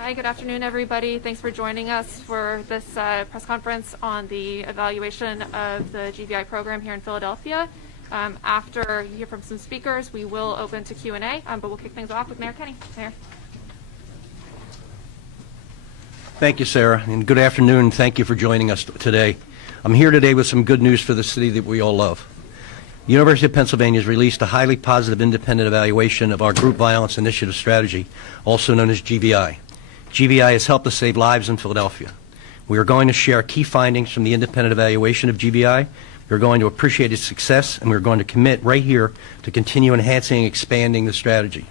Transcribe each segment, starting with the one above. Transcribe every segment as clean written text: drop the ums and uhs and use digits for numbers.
Hi, good afternoon, everybody. Thanks for joining us for this press conference on the evaluation of the GVI program here in Philadelphia. After you hear from some speakers, we will open to Q&A, but we'll kick things off with Mayor Kenney. Mayor. Thank you, Sarah, and good afternoon. Thank you for joining us today. I'm here today with some good news for the city that we all love. The University of Pennsylvania has released a highly positive independent evaluation of our Group Violence Initiative Strategy, also known as GVI. GVI has helped us save lives in Philadelphia. We are going to share key findings from the independent evaluation of GVI. We're going to appreciate its success, and we're going to commit right here to continue enhancing and expanding the strategy.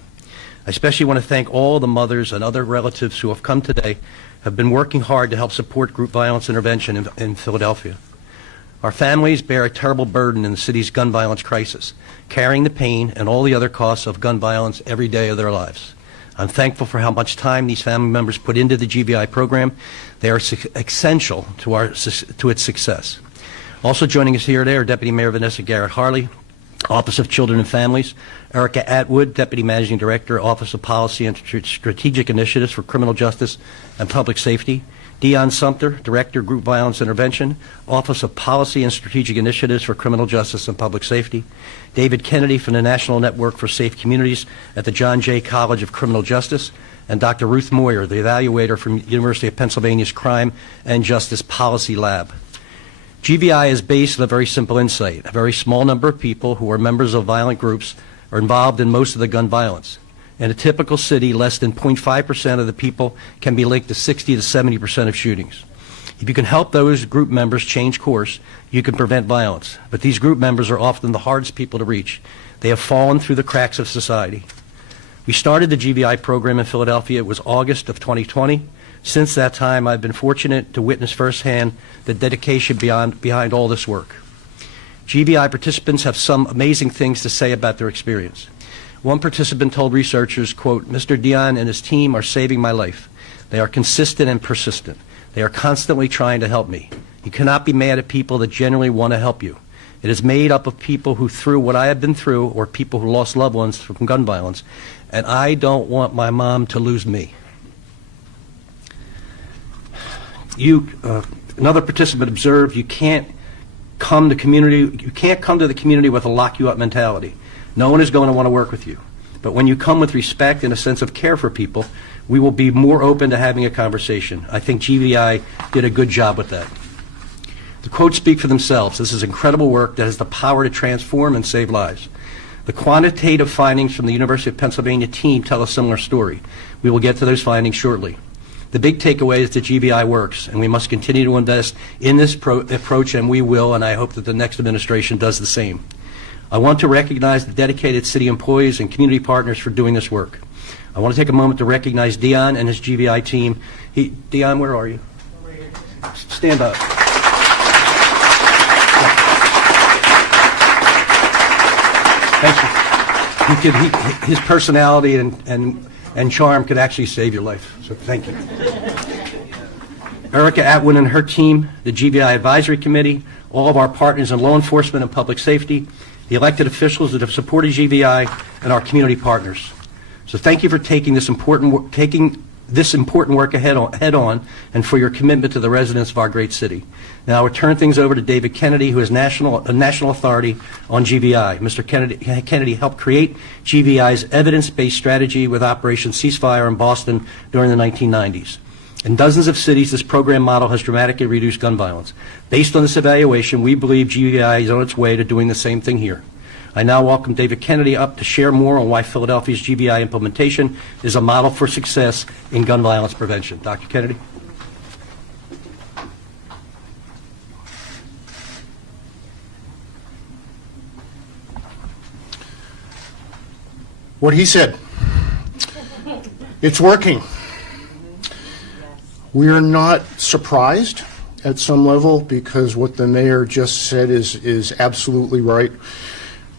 I especially want to thank all the mothers and other relatives who have come today, have been working hard to help support group violence intervention in Philadelphia. Our families bear a terrible burden in the city's gun violence crisis, carrying the pain and all the other costs of gun violence every day of their lives. I'm thankful for how much time these family members put into the GVI program. They are essential to its success. Also joining us here today are Deputy Mayor Vanessa Garrett-Harley, Office of Children and Families, Erica Atwood, Deputy Managing Director, Office of Policy and Strategic Initiatives for Criminal Justice and Public Safety, Dion Sumter, Director, Group Violence Intervention, Office of Policy and Strategic Initiatives for Criminal Justice and Public Safety, David Kennedy from the National Network for Safe Communities at the John Jay College of Criminal Justice, and Dr. Ruth Moyer, the evaluator from University of Pennsylvania's Crime and Justice Policy Lab. GVI is based on a very simple insight. A very small number of people who are members of violent groups are involved in most of the gun violence. In a typical city, less than 0.5% of the people can be linked to 60 to 70% of shootings. If you can help those group members change course, you can prevent violence. But these group members are often the hardest people to reach. They have fallen through the cracks of society. We started the GVI program in Philadelphia. It was August of 2020. Since that time, I've been fortunate to witness firsthand the dedication behind all this work. GVI participants have some amazing things to say about their experience. One participant told researchers, quote, "Mr. Dion and his team are saving my life. They are consistent and persistent. They are constantly trying to help me. You cannot be mad at people that genuinely want to help you. It is made up of people who through what I have been through or people who lost loved ones from gun violence, and I don't want my mom to lose me." Another participant observed, you can't come to the community with a lock you up mentality. No one is going to want to work with you. But when you come with respect and a sense of care for people, we will be more open to having a conversation. I think GVI did a good job with that. The quotes speak for themselves. This is incredible work that has the power to transform and save lives. The quantitative findings from the University of Pennsylvania team tell a similar story. We will get to those findings shortly. The big takeaway is that GVI works, and we must continue to invest in this approach, and we will, and I hope that the next administration does the same. I want to recognize the dedicated city employees and community partners for doing this work. I want to take a moment to recognize Dion and his GVI team. Dion, where are you? Stand up. Thank you. His personality and charm could actually save your life, so thank you. Erica Atwood and her team, the GVI Advisory Committee, all of our partners in law enforcement and public safety, the elected officials that have supported GVI, and our community partners. So thank you for taking this important work head on, and for your commitment to the residents of our great city. Now I'll turn things over to David Kennedy, who is a national authority on GVI. Mr. Kennedy helped create GVI's evidence-based strategy with Operation Ceasefire in Boston during the 1990s. In dozens of cities, this program model has dramatically reduced gun violence. Based on this evaluation, we believe GVI is on its way to doing the same thing here. I now welcome David Kennedy up to share more on why Philadelphia's GVI implementation is a model for success in gun violence prevention. Dr. Kennedy. What he said. It's working. We are not surprised at some level because what the mayor just said is absolutely right.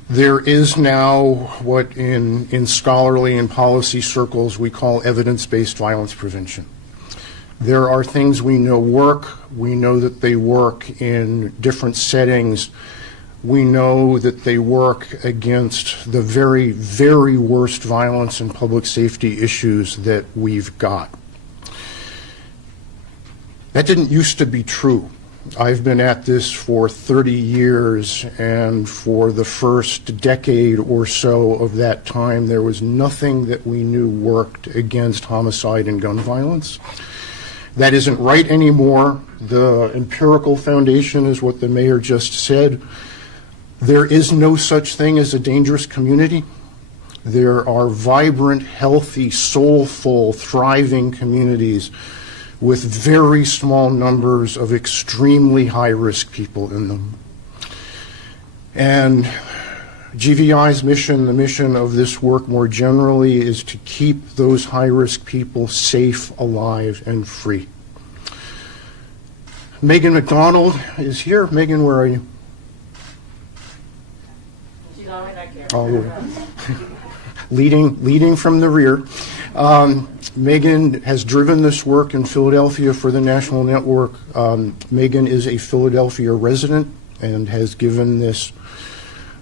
There is now what in scholarly and policy circles we call evidence-based violence prevention. There are things we know work. We know that they work in different settings. We know that they work against the very, very worst violence and public safety issues that we've got. That didn't used to be true. I've been at this for 30 years, and for the first decade or so of that time, there was nothing that we knew worked against homicide and gun violence. That isn't right anymore. The empirical foundation is what the mayor just said. There is no such thing as a dangerous community. There are vibrant, healthy, soulful, thriving communities with very small numbers of extremely high-risk people in them. And GVI's mission, the mission of this work more generally, is to keep those high-risk people safe, alive, and free. Megan McDonald is here. Megan, where are you? She's all the way back here. Leading from the rear. Megan has driven this work in Philadelphia for the National Network. Megan is a Philadelphia resident and has given this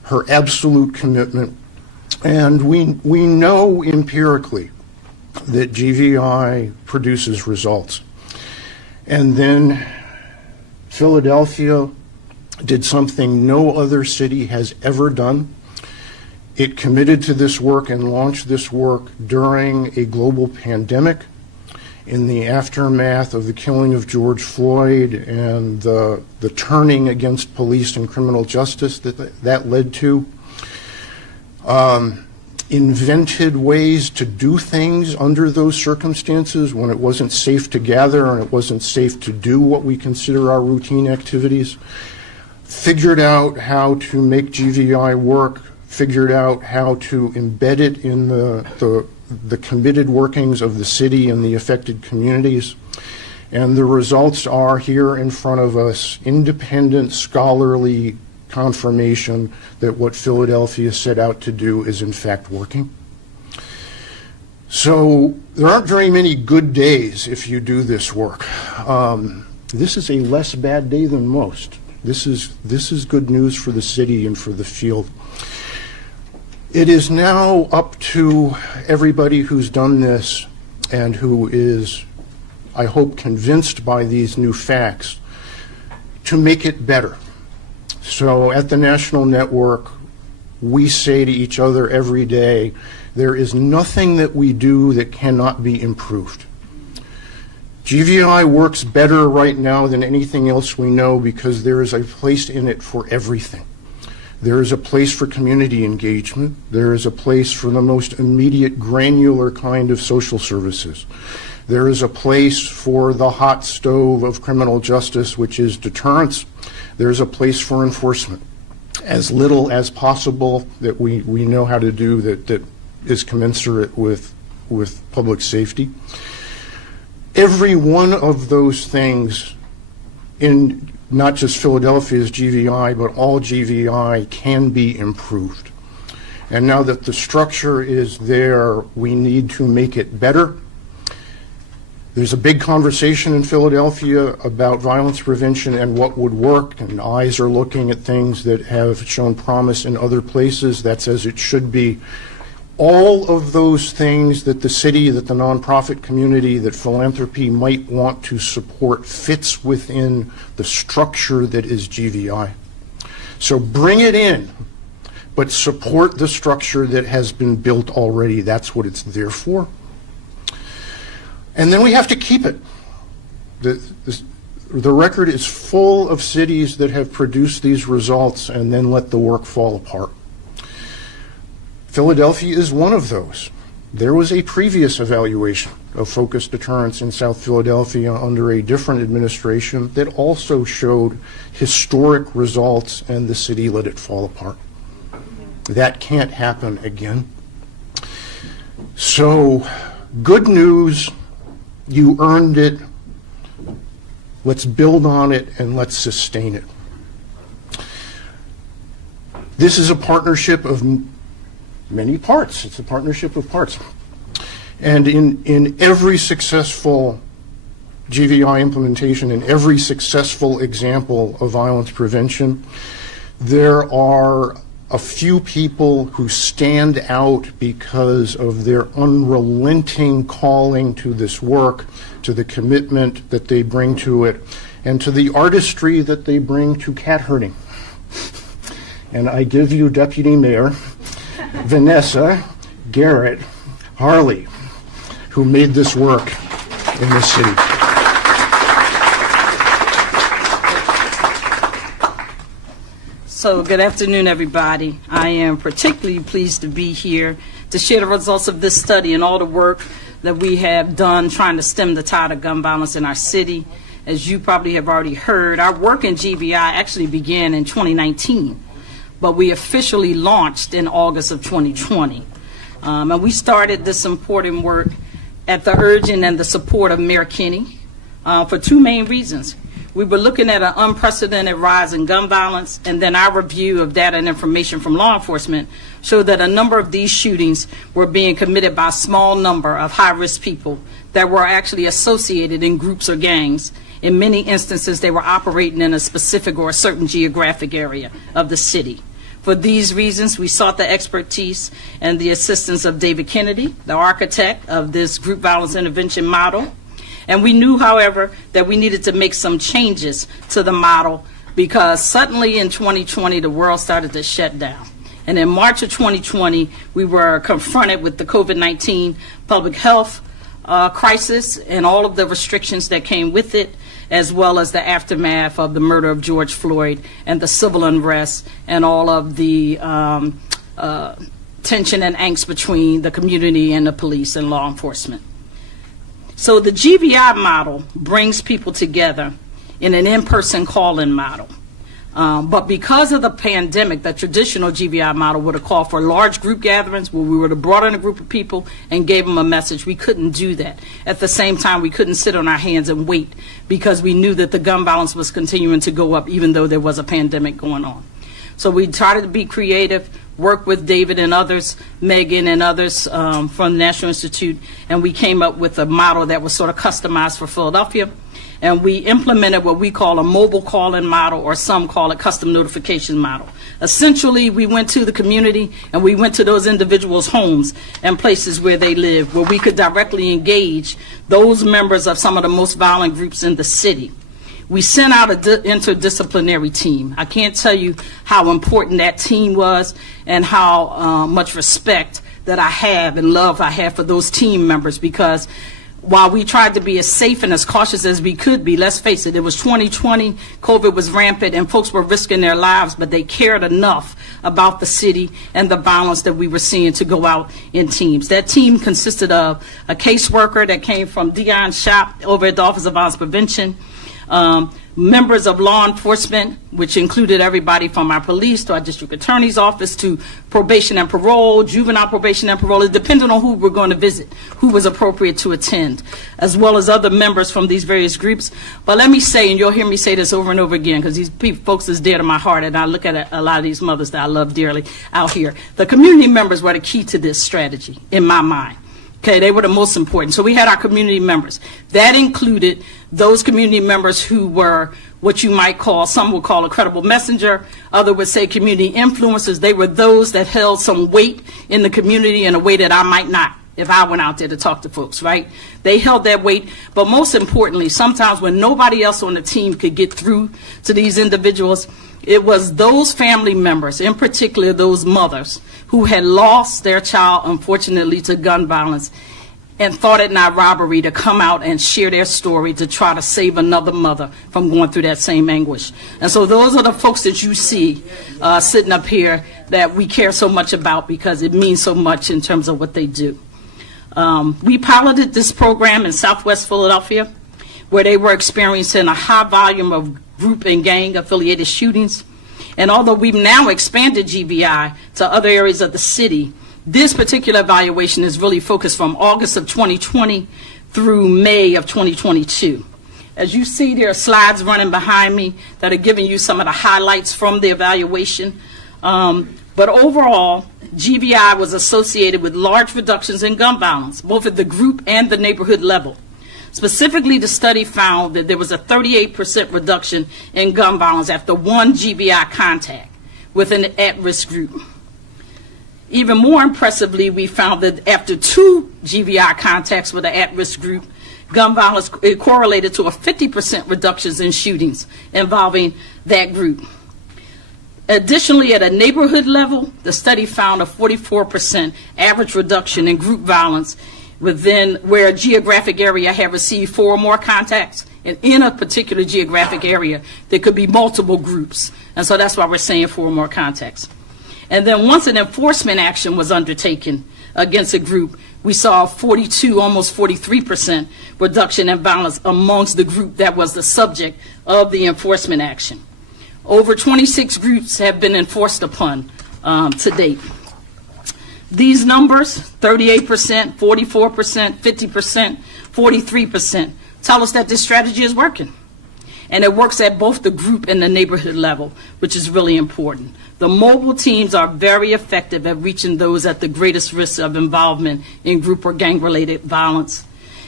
her absolute commitment. And we know empirically that GVI produces results. And then Philadelphia did something no other city has ever done. It committed to this work and launched this work during a global pandemic in the aftermath of the killing of George Floyd and the turning against police and criminal justice that led to. Invented ways to do things under those circumstances when it wasn't safe to gather and it wasn't safe to do what we consider our routine activities. Figured out how to make GVI work. Figured out how to embed it in the committed workings of the city and the affected communities. And the results are here in front of us, independent, scholarly confirmation that what Philadelphia set out to do is in fact working. So there aren't very many good days if you do this work. This is a less bad day than most. This is good news for the city and for the field. It is now up to everybody who's done this and who is, I hope, convinced by these new facts to make it better. So at the National Network, we say to each other every day, there is nothing that we do that cannot be improved. GVI works better right now than anything else we know because there is a place in it for everything. There is a place for community engagement. There is a place for the most immediate, granular kind of social services. There is a place for the hot stove of criminal justice, which is deterrence. There is a place for enforcement. As little as possible that we know how to do that is commensurate with public safety. Every one of those things in not just Philadelphia's GVI, but all GVI can be improved. And now that the structure is there, we need to make it better. There's a big conversation in Philadelphia about violence prevention and what would work, and eyes are looking at things that have shown promise in other places. That's as it should be. All of those things that the city, that the nonprofit community, that philanthropy might want to support fits within the structure that is GVI. So bring it in, but support the structure that has been built already. That's what it's there for. And then we have to keep it. The record is full of cities that have produced these results and then let the work fall apart. Philadelphia is one of those. There was a previous evaluation of focused deterrence in South Philadelphia under a different administration that also showed historic results, and the city let it fall apart. That can't happen again. So, good news, you earned it. Let's build on it and let's sustain it. This is a partnership of many parts. It's a partnership of parts. And in every successful GVI implementation, in every successful example of violence prevention, there are a few people who stand out because of their unrelenting calling to this work, to the commitment that they bring to it, and to the artistry that they bring to cat herding. And I give you Deputy Mayor Vanessa Garrett Harley, who made this work in this city. So good afternoon, everybody. I am particularly pleased to be here to share the results of this study and all the work that we have done trying to stem the tide of gun violence in our city. As you probably have already heard, our work in GVI actually began in 2019, but we officially launched in August of 2020. And we started this important work at the urging and the support of Mayor Kenney for two main reasons. We were looking at an unprecedented rise in gun violence, and then our review of data and information from law enforcement showed that a number of these shootings were being committed by a small number of high-risk people that were actually associated in groups or gangs. In many instances, they were operating in a specific or a certain geographic area of the city. For these reasons, we sought the expertise and the assistance of David Kennedy, the architect of this group violence intervention model. And we knew, however, that we needed to make some changes to the model because suddenly in 2020, the world started to shut down. And in March of 2020, we were confronted with the COVID-19 public health crisis and all of the restrictions that came with it, as well as the aftermath of the murder of George Floyd and the civil unrest and all of the tension and angst between the community and the police and law enforcement. So the GVI model brings people together in an in-person call-in model. But because of the pandemic, the traditional GVI model would have called for large group gatherings where we would have brought in a group of people and gave them a message. We couldn't do that. At the same time, we couldn't sit on our hands and wait because we knew that the gun violence was continuing to go up even though there was a pandemic going on. So we tried to be creative, work with David and others, Megan and others from the National Institute, and we came up with a model that was sort of customized for Philadelphia. And we implemented what we call a mobile call-in model, or some call it custom notification model. Essentially, we went to the community and we went to those individuals' homes and places where they live, where we could directly engage those members of some of the most violent groups in the city. We sent out an interdisciplinary team. I can't tell you how important that team was and how much respect that I have and love I have for those team members, because while we tried to be as safe and as cautious as we could be, let's face it was 2020, COVID was rampant, and folks were risking their lives, but they cared enough about the city and the violence that we were seeing to go out in teams. That team consisted of a caseworker that came from Dion's shop over at the Office of Violence Prevention, members of law enforcement, which included everybody from our police to our district attorney's office to probation and parole, juvenile probation and parole. It depended on who we're going to visit, who was appropriate to attend, as well as other members from these various groups. But let me say, and you'll hear me say this over and over again because these folks is dear to my heart, and I look at a lot of these mothers that I love dearly out here. The community members were the key to this strategy in my mind. Okay, they were the most important. So we had our community members. That included those community members who were what you might call, some would call a credible messenger, others would say community influencers. They were those that held some weight in the community in a way that I might not if I went out there to talk to folks, right? They held that weight, but most importantly, sometimes when nobody else on the team could get through to these individuals, it was those family members, in particular those mothers, who had lost their child, unfortunately, to gun violence and thought it not robbery to come out and share their story to try to save another mother from going through that same anguish. And so those are the folks that you see sitting up here that we care so much about because it means so much in terms of what they do. We piloted this program in Southwest Philadelphia, where they were experiencing a high volume of group and gang affiliated shootings. And although we've now expanded GVI to other areas of the city, this particular evaluation is really focused from August of 2020 through May of 2022. As you see, there are slides running behind me that are giving you some of the highlights from the evaluation. But overall, GVI was associated with large reductions in gun violence, both at the group and the neighborhood level. Specifically, the study found that there was a 38% reduction in gun violence after one GVI contact, with an at-risk group. Even more impressively, we found that after 2 GVI contacts with an at-risk group, gun violence correlated to a 50% reductions in shootings involving that group. Additionally, at a neighborhood level, the study found a 44% average reduction in group violence within where a geographic area had received 4 or more contacts. And in a particular geographic area, there could be multiple groups. And so that's why we're saying 4 or more contacts. And then once an enforcement action was undertaken against a group, we saw a 42, almost 43% reduction in violence amongst the group that was the subject of the enforcement action. Over 26 groups have been enforced upon to date. These numbers, 38%, 44%, 50%, 43%, tell us that this strategy is working. And it works at both the group and the neighborhood level, which is really important. The mobile teams are very effective at reaching those at the greatest risk of involvement in group or gang-related violence.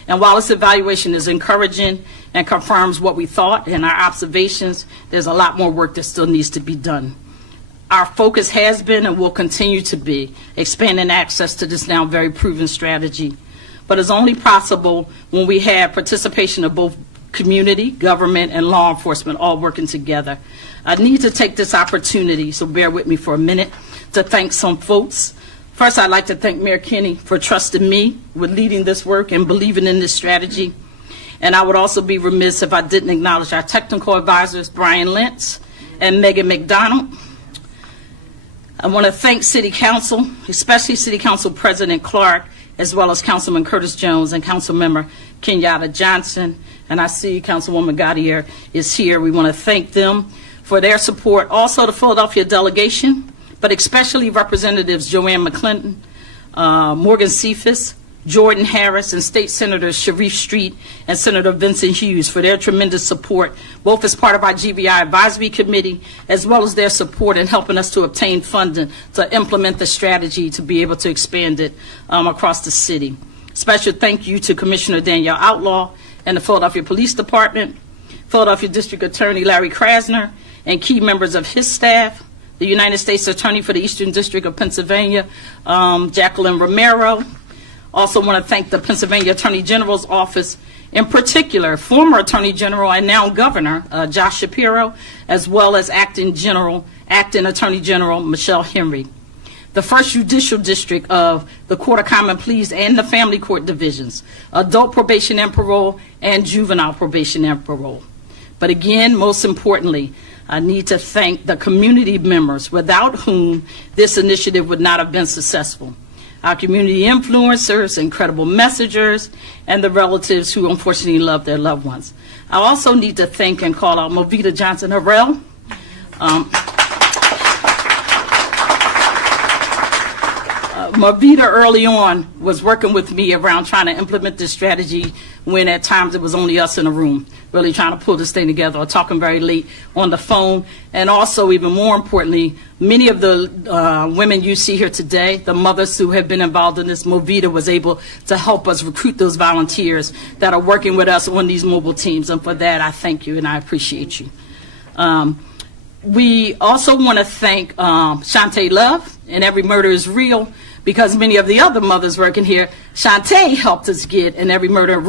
And while this evaluation is encouraging and confirms what we thought and our observations, there's a lot more work that still needs to be done. Our focus has been and will continue to be expanding access to this now very proven strategy. But it's only possible when we have participation of both community, government, and law enforcement all working together. I need to take this opportunity, so bear with me for a minute, to thank some folks. First, I'd like to thank Mayor Kenney for trusting me with leading this work and believing in this strategy. And I would also be remiss if I didn't acknowledge our technical advisors, Brian Lentz and Megan McDonald. I want to thank City Council, especially City Council President Clark, as well as Councilman Curtis Jones and Councilmember Kenyatta Johnson. And I see Councilwoman Gaudier is here. We want to thank them for their support. Also the Philadelphia delegation, but especially Representatives Joanne McClinton, Morgan Cephas, Jordan Harris, and State Senators Sharif Street and Senator Vincent Hughes for their tremendous support, both as part of our GVI Advisory Committee, as well as their support in helping us to obtain funding to implement the strategy to be able to expand it across the city. Special thank you to Commissioner Danielle Outlaw and the Philadelphia Police Department, Philadelphia District Attorney Larry Krasner, and key members of his staff, the United States Attorney for the Eastern District of Pennsylvania, Jacqueline Romero. Also want to thank the Pennsylvania Attorney General's Office, in particular, former Attorney General and now Governor Josh Shapiro, as well as Acting Attorney General Michelle Henry. The First Judicial District of the Court of Common Pleas and the Family Court Divisions, Adult Probation and Parole, and Juvenile Probation and Parole. But again, most importantly, I need to thank the community members without whom this initiative would not have been successful. Our community influencers, incredible messengers, and the relatives who unfortunately love their loved ones. I also need to thank and call out Movita Johnson-Harrell. Movita early on was working with me around trying to implement this strategy when at times it was only us in a room, really trying to pull this thing together or talking very late on the phone. And also, even more importantly, many of the women you see here today, the mothers who have been involved in this, Movita was able to help us recruit those volunteers that are working with us on these mobile teams. And for that, I thank you and I appreciate you. We also want to thank Shantae Love and Every Murder is Real, because many of the other mothers working here, Shantae helped us get, and Every Murder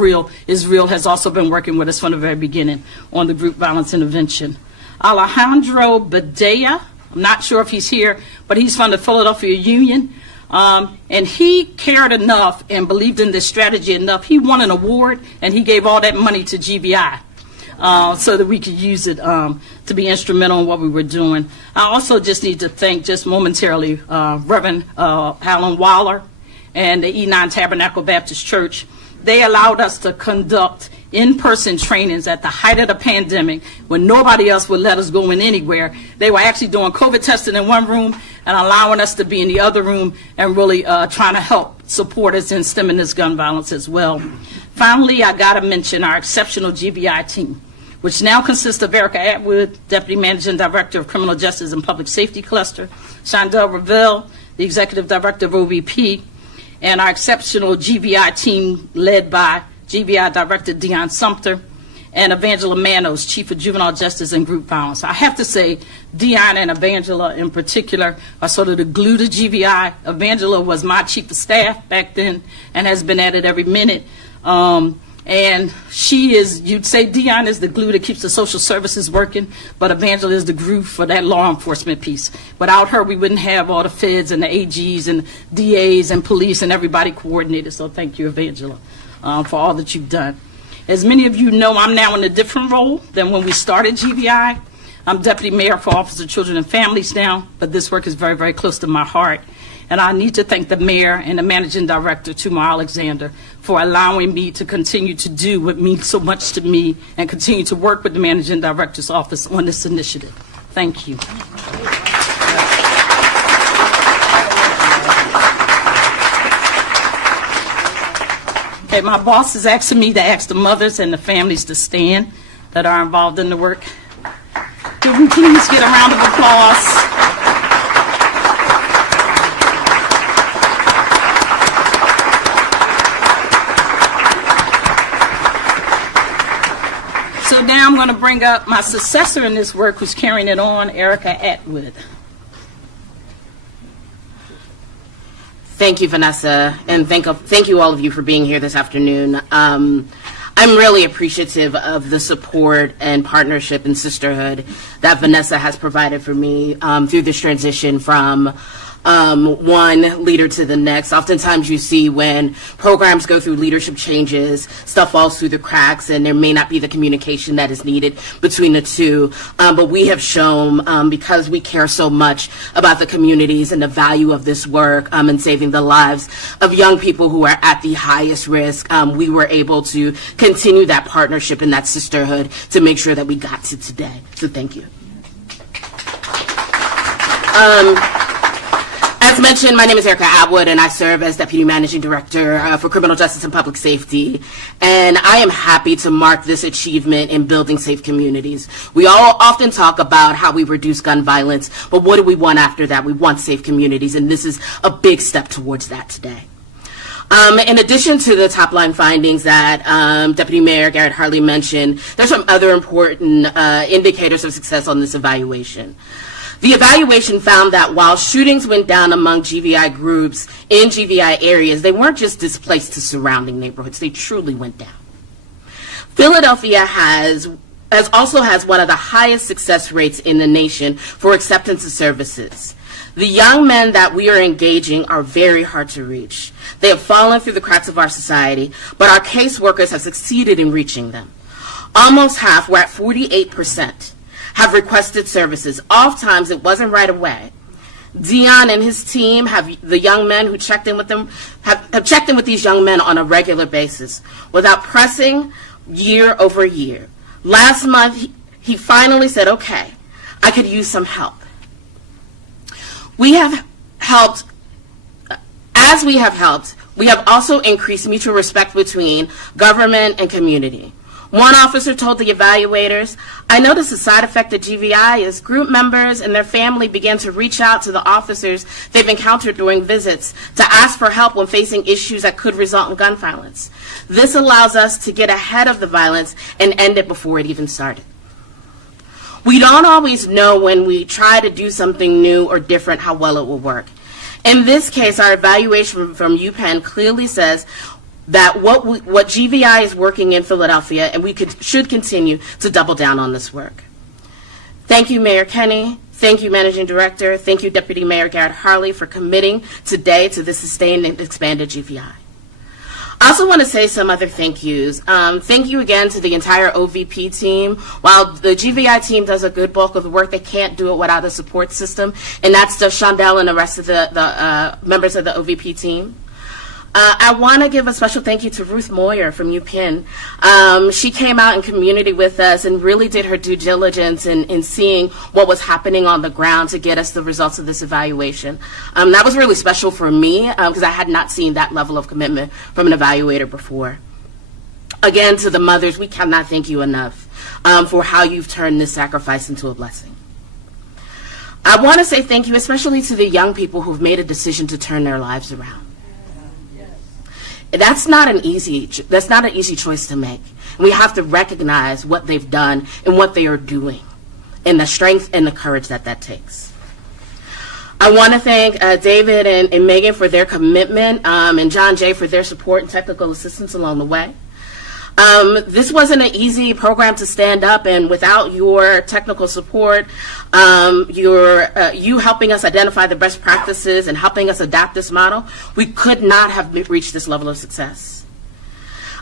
is Real has also been working with us from the very beginning on the group violence intervention. Alejandro Badea, I'm not sure if he's here, but he's from the Philadelphia Union, and he cared enough and believed in this strategy enough. He won an award, and he gave all that money to GVI. So that we could use it to be instrumental in what we were doing. I also just need to thank, just momentarily, Reverend Alan Waller and the E9 Tabernacle Baptist Church. They allowed us to conduct in-person trainings at the height of the pandemic when nobody else would let us go in anywhere. They were actually doing COVID testing in one room and allowing us to be in the other room and really trying to help support us in stemming this gun violence as well. Finally, I got to mention our exceptional GVI team, which now consists of Erica Atwood, Deputy Managing Director of Criminal Justice and Public Safety Cluster, Shondell Ravel, the Executive Director of OVP, and our exceptional GVI team led by GVI Director Deion Sumter, and Evangela Manos, Chief of Juvenile Justice and Group Violence. I have to say, Dion and Evangela in particular are sort of the glue to GVI. Evangela was my Chief of Staff back then and has been at it every minute. And she is, you'd say Dion is the glue that keeps the social services working, but Evangela is the glue for that law enforcement piece. Without her, we wouldn't have all the feds and the AGs and DAs and police and everybody coordinated. So thank you, Evangela, for all that you've done. As many of you know, I'm now in a different role than when we started GVI. I'm Deputy Mayor for Office of Children and Families now, but this work is very, very close to my heart. And I need to thank the Mayor and the Managing Director, Tuma Alexander, for allowing me to continue to do what means so much to me and continue to work with the Managing Director's Office on this initiative. Thank you. Okay, my boss is asking me to ask the mothers and the families to stand that are involved in the work. Could we please get a round of applause? So now I'm going to bring up my successor in this work who's carrying it on, Erica Atwood. Thank you, Vanessa, and thank you all of you for being here this afternoon. I'm really appreciative of the support and partnership and sisterhood that Vanessa has provided for me through this transition from one leader to the next. Oftentimes you see when programs go through leadership changes, stuff falls through the cracks and there may not be the communication that is needed between the two. But we have shown, because we care so much about the communities and the value of this work and saving the lives of young people who are at the highest risk, we were able to continue that partnership and that sisterhood to make sure that we got to today. So thank you. As mentioned, my name is Erica Atwood, and I serve as Deputy Managing Director for Criminal Justice and Public Safety. And I am happy to mark this achievement in building safe communities. We all often talk about how we reduce gun violence, but what do we want after that? We want safe communities, and this is a big step towards that today. In addition to the top-line findings that Deputy Mayor Garrett Harley mentioned, there's some other important indicators of success on this evaluation. The evaluation found that while shootings went down among GVI groups in GVI areas, they weren't just displaced to surrounding neighborhoods, they truly went down. Philadelphia also has one of the highest success rates in the nation for acceptance of services. The young men that we are engaging are very hard to reach. They have fallen through the cracks of our society, but our caseworkers have succeeded in reaching them. Almost half, we're at 48%. Have requested services. Oftentimes it wasn't right away. Dion and his team the young men who checked in with them, have checked in with these young men on a regular basis without pressing year over year. Last month, he finally said, okay, I could use some help. We have helped, as we have helped, we have also increased mutual respect between government and community. One officer told the evaluators, I noticed a side effect of GVI is group members and their family began to reach out to the officers they've encountered during visits to ask for help when facing issues that could result in gun violence. This allows us to get ahead of the violence and end it before it even started. We don't always know when we try to do something new or different how well it will work. In this case, our evaluation from UPenn clearly says that what GVI is working in Philadelphia, and we should continue to double down on this work. Thank you, Mayor Kenney. Thank you, Managing Director. Thank you, Deputy Mayor Garrett Harley, for committing today to this sustained and expanded GVI. I also want to say some other thank yous. Thank you again to the entire OVP team. While the GVI team does a good bulk of the work, they can't do it without a support system, and that's the Shondell and the rest of the members of the OVP team. I want to give a special thank you to Ruth Moyer from UPenn. She came out in community with us and really did her due diligence in seeing what was happening on the ground to get us the results of this evaluation. That was really special for me because I had not seen that level of commitment from an evaluator before. Again, to the mothers, we cannot thank you enough for how you've turned this sacrifice into a blessing. I want to say thank you especially to the young people who've made a decision to turn their lives around. That's not an easy choice to make. We have to recognize what they've done and what they are doing, and the strength and the courage that that takes. I want to thank David and Megan for their commitment, and John Jay for their support and technical assistance along the way. This wasn't an easy program to stand up, and without your technical support, you helping us identify the best practices and helping us adapt this model, we could not have reached this level of success.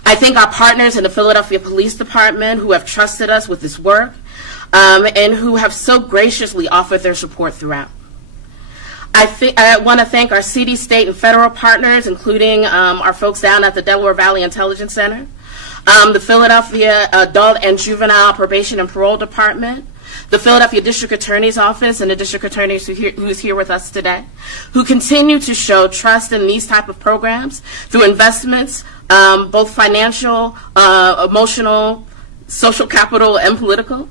I thank our partners in the Philadelphia Police Department who have trusted us with this work, and who have so graciously offered their support throughout. I want to thank our city, state, and federal partners, including our folks down at the Delaware Valley Intelligence Center, the Philadelphia Adult and Juvenile Probation and Parole Department, the Philadelphia District Attorney's Office, and the District Attorney who is here with us today, who continue to show trust in these type of programs through investments, both financial, emotional, social capital, and political.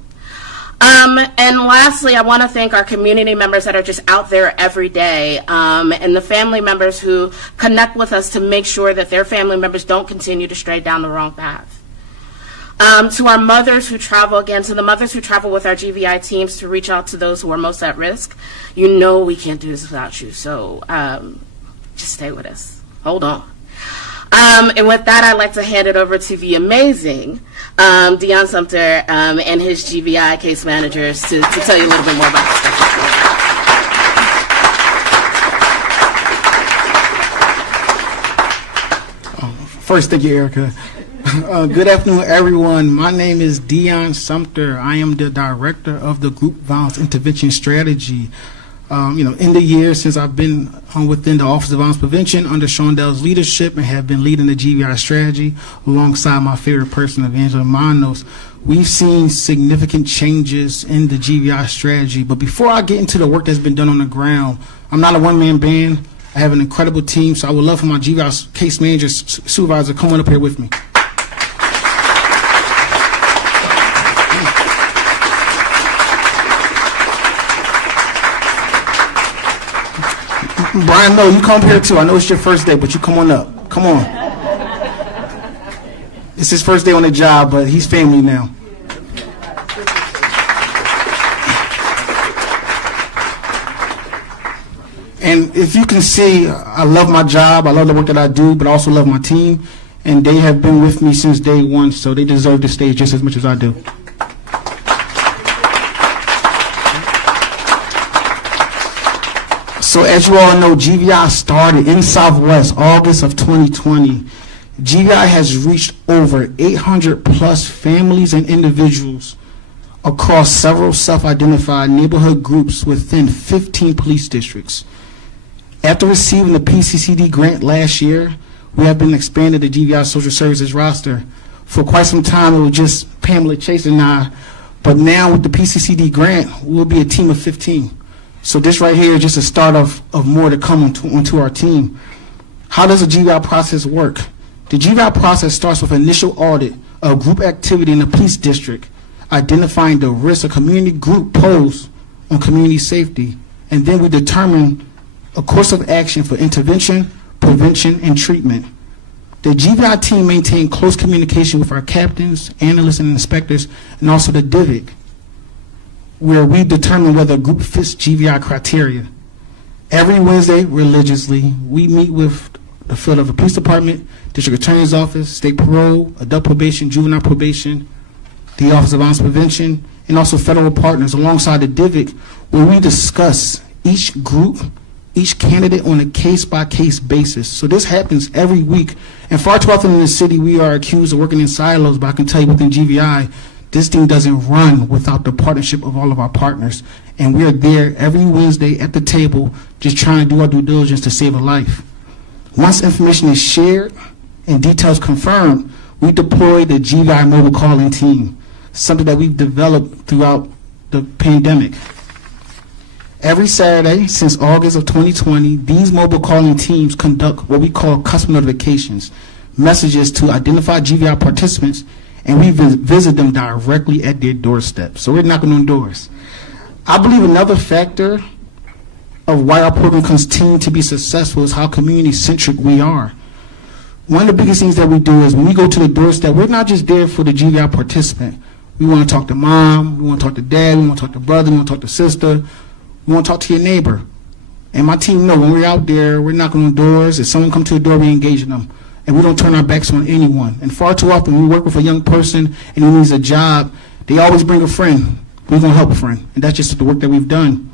And lastly, I want to thank our community members that are just out there every day, and the family members who connect with us to make sure that their family members don't continue to stray down the wrong path. To our mothers who travel, again, to the mothers who travel with our GVI teams to reach out to those who are most at risk, you know we can't do this without you, so just stay with us. Hold on. And with that, I'd like to hand it over to the amazing Deion Sumter and his GVI case managers to tell you a little bit more about this. First, thank you, Erica. Good afternoon, everyone. My name is Deion Sumter. I am the director of the Group Violence Intervention Strategy. In the years since I've been within the Office of Violence Prevention under Shondell's leadership and have been leading the GVI strategy alongside my favorite person, Angela Manos, we've seen significant changes in the GVI strategy. But before I get into the work that's been done on the ground, I'm not a one-man band. I have an incredible team, so I would love for my GVI case manager, supervisor, come on up here with me. Brian, no, you come here too. I know it's your first day, but you come on up. Come on. It's his first day on the job, but he's family now. And if you can see, I love my job. I love the work that I do, but I also love my team. And they have been with me since day one, so they deserve the stage just as much as I do. So as you all know, GVI started in Southwest, August of 2020. GVI has reached over 800 plus families and individuals across several self-identified neighborhood groups within 15 police districts. After receiving the PCCD grant last year, we have been expanding the GVI social services roster. For quite some time, it was just Pamela Chase and I, but now with the PCCD grant, we'll be a team of 15. So this right here is just a start of more to come onto our team. How does the GVI process work? The GVI process starts with initial audit of group activity in the police district, identifying the risk a community group pose on community safety, and then we determine a course of action for intervention, prevention, and treatment. The GVI team maintains close communication with our captains, analysts, and inspectors, and also the DIVIC, where we determine whether a group fits GVI criteria. Every Wednesday, religiously, we meet with the Philadelphia Police Department, District Attorney's Office, State Parole, Adult Probation, Juvenile Probation, the Office of Violence Prevention, and also federal partners alongside the DIVIC, where we discuss each group, each candidate on a case-by-case basis. So this happens every week. And far too often in the city, we are accused of working in silos, but I can tell you within GVI, this thing doesn't run without the partnership of all of our partners. And we are there every Wednesday at the table just trying to do our due diligence to save a life. Once information is shared and details confirmed, we deploy the GVI mobile calling team, something that we've developed throughout the pandemic. Every Saturday since August of 2020, these mobile calling teams conduct what we call customer notifications, messages to identify GVI participants, and we visit them directly at their doorstep. So we're knocking on doors. I believe another factor of why our program continue to be successful is how community-centric we are. one of the biggest things that we do is when we go to the doorstep, we're not just there for the GVI participant. We want to talk to mom, we want to talk to dad, we want to talk to brother, we want to talk to sister, we want to talk to your neighbor. And my team know when we're out there, we're knocking on doors. If someone comes to the door, we engage them. And we don't turn our backs on anyone. And far too often, when we work with a young person and he needs a job, they always bring a friend. We're going to help a friend. And that's just the work that we've done.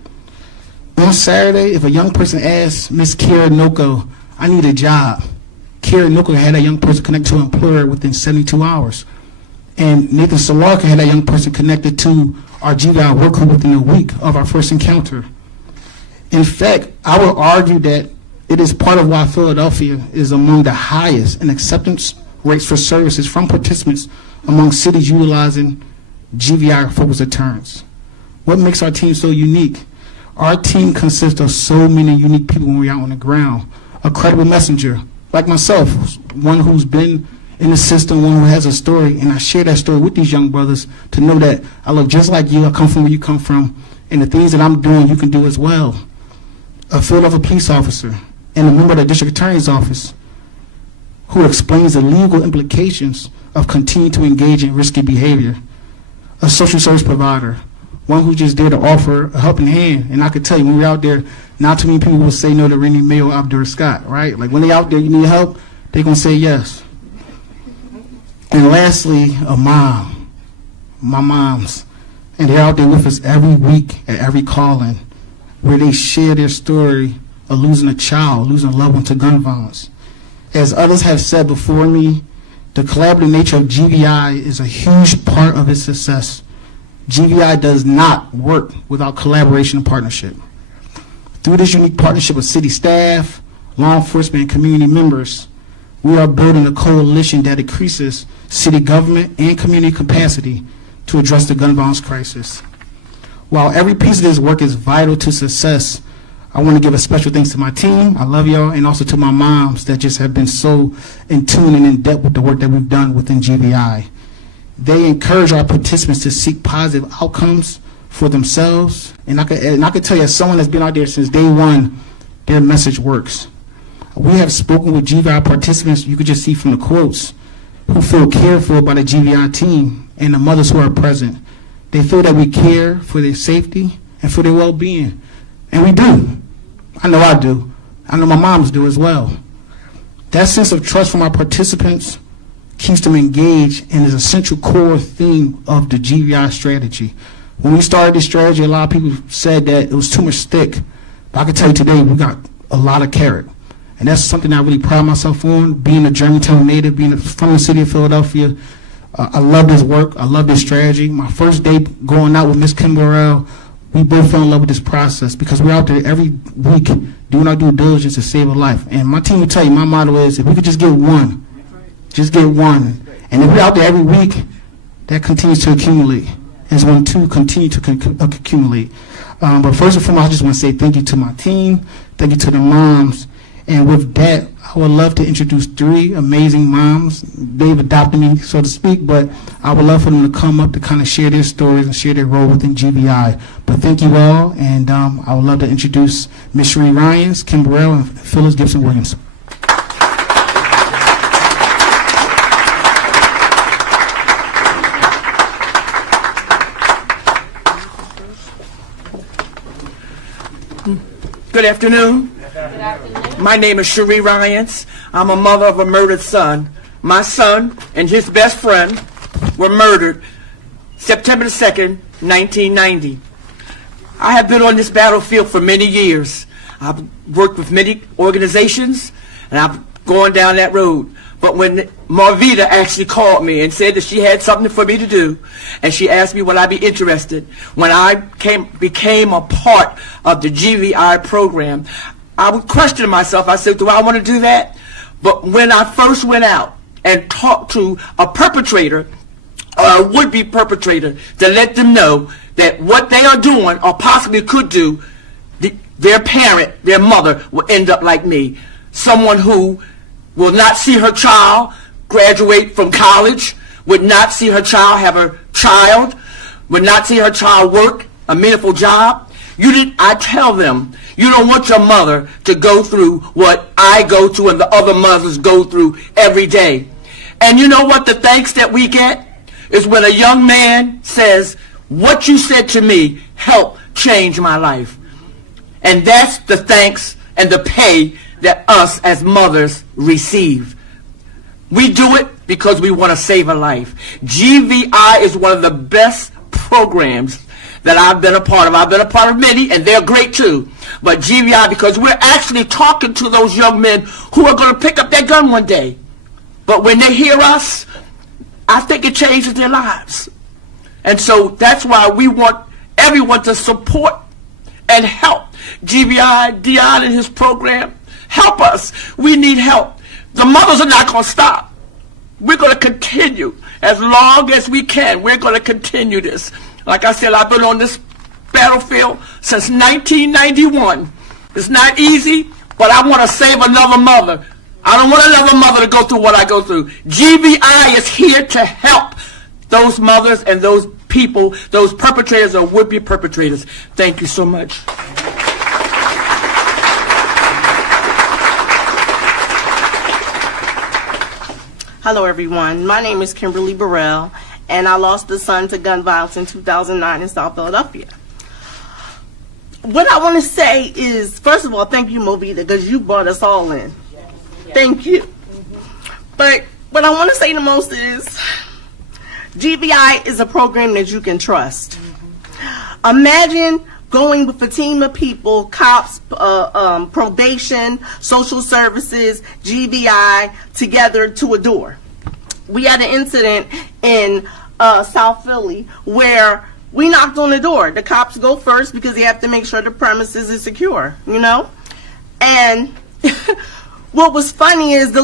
On Saturday, if a young person asks Miss Kira Noko, I need a job, Kira Noko had that young person connect to an employer within 72 hours. And Nathan Salarka had that young person connected to our GVI work group within a week of our first encounter. In fact, I would argue that it is part of why Philadelphia is among the highest in acceptance rates for services from participants among cities utilizing GVI-focused deterrents. What makes our team so unique? Our team consists of so many unique people when we're out on the ground. A credible messenger, like myself, one who's been in the system, one who has a story, and I share that story with these young brothers to know that I look just like you, I come from where you come from, and the things that I'm doing you can do as well. A Philadelphia police officer and a member of the district attorney's office who explains the legal implications of continuing to engage in risky behavior. A social service provider, one who's just there to offer a helping hand. And I could tell you, when we're out there, not too many people will say no to Rennie Mayo or Abdur Scott, right? Like when they're out there, you need help, they're going to say yes. And lastly, a mom, my moms. And they're out there with us every week at every call-in, where they share their story of losing a child, losing a loved one to gun violence. As others have said before me, the collaborative nature of GVI is a huge part of its success. GVI does not work without collaboration and partnership. Through this unique partnership with city staff, law enforcement, and community members, we are building a coalition that increases city government and community capacity to address the gun violence crisis. While every piece of this work is vital to success, I want to give a special thanks to my team, I love y'all, and also to my moms that just have been so in tune and in depth with the work that we've done within GVI. They encourage our participants to seek positive outcomes for themselves, and I could tell you, as someone that's been out there since day one, their message works. We have spoken with GVI participants, you could just see from the quotes, who feel cared for by the GVI team and the mothers who are present. They feel that we care for their safety and for their well-being. And we do. I know I do. I know my moms do as well. That sense of trust from our participants keeps them engaged and is a central core theme of the GVI strategy. When we started this strategy, a lot of people said that it was too much stick. But I can tell you today, we got a lot of carrot. And that's something I really pride myself on, being a Germantown native, being from the city of Philadelphia. I love this work. I love this strategy. My first day going out with Ms. Kim Burrell, we both fell in love with this process because we're out there every week doing our due diligence to save a life. And my team will tell you, my motto is, if we could just get one, just get one. And if we're out there every week, that continues to accumulate. It's going to continue to accumulate. But first and foremost, I just want to say thank you to my team, thank you to the moms. And with that, I would love to introduce 3 amazing moms. They've adopted me, so to speak, but I would love for them to come up to kind of share their stories and share their role within GVI. But thank you all, and I would love to introduce Ms. Cherie Ryans, Kim Burrell, and Phyllis Gibson-Williams. Good afternoon. My name is Cherie Ryans. I'm a mother of a murdered son. My son and his best friend were murdered September 2nd, 1990. I have been on this battlefield for many years. I've worked with many organizations, and I've gone down that road. But when Marvita actually called me and said that she had something for me to do, and she asked me would I be interested, when I became a part of the GVI program, I would question myself. I said, do I want to do that? But when I first went out and talked to a perpetrator or a would-be perpetrator to let them know that what they are doing or possibly could do, their parent, their mother, will end up like me. Someone who will not see her child graduate from college, would not see her child have a child, would not see her child work a meaningful job. I tell them, you don't want your mother to go through what I go through and the other mothers go through every day. And you know what the thanks that we get is when a young man says, what you said to me helped change my life. And that's the thanks and the pay that us as mothers receive. We do it because we want to save a life. GVI is one of the best programs that I've been a part of. I've been a part of many, and they're great too. But GVI, because we're actually talking to those young men who are going to pick up their gun one day. But when they hear us, I think it changes their lives. And so that's why we want everyone to support and help GVI, Dion and his program. Help us. We need help. The mothers are not going to stop. We're going to continue as long as we can. We're going to continue this. Like I said, I've been on this battlefield since 1991. It's not easy, but I want to save another mother. I don't want another mother to go through what I go through. GVI is here to help those mothers and those people, those perpetrators or would-be perpetrators. Thank you so much. Hello, everyone. My name is Kimberly Burrell, and I lost a son to gun violence in 2009 in South Philadelphia. What I want to say is, first of all, thank you, Movita, because you brought us all in. Thank you. But what I want to say the most is, GVI is a program that you can trust. Imagine going with a team of people, cops, probation, social services, GVI, together to a door. We had an incident in South Philly where we knocked on the door. The cops go first because they have to make sure the premises is secure, you know? And what was funny is the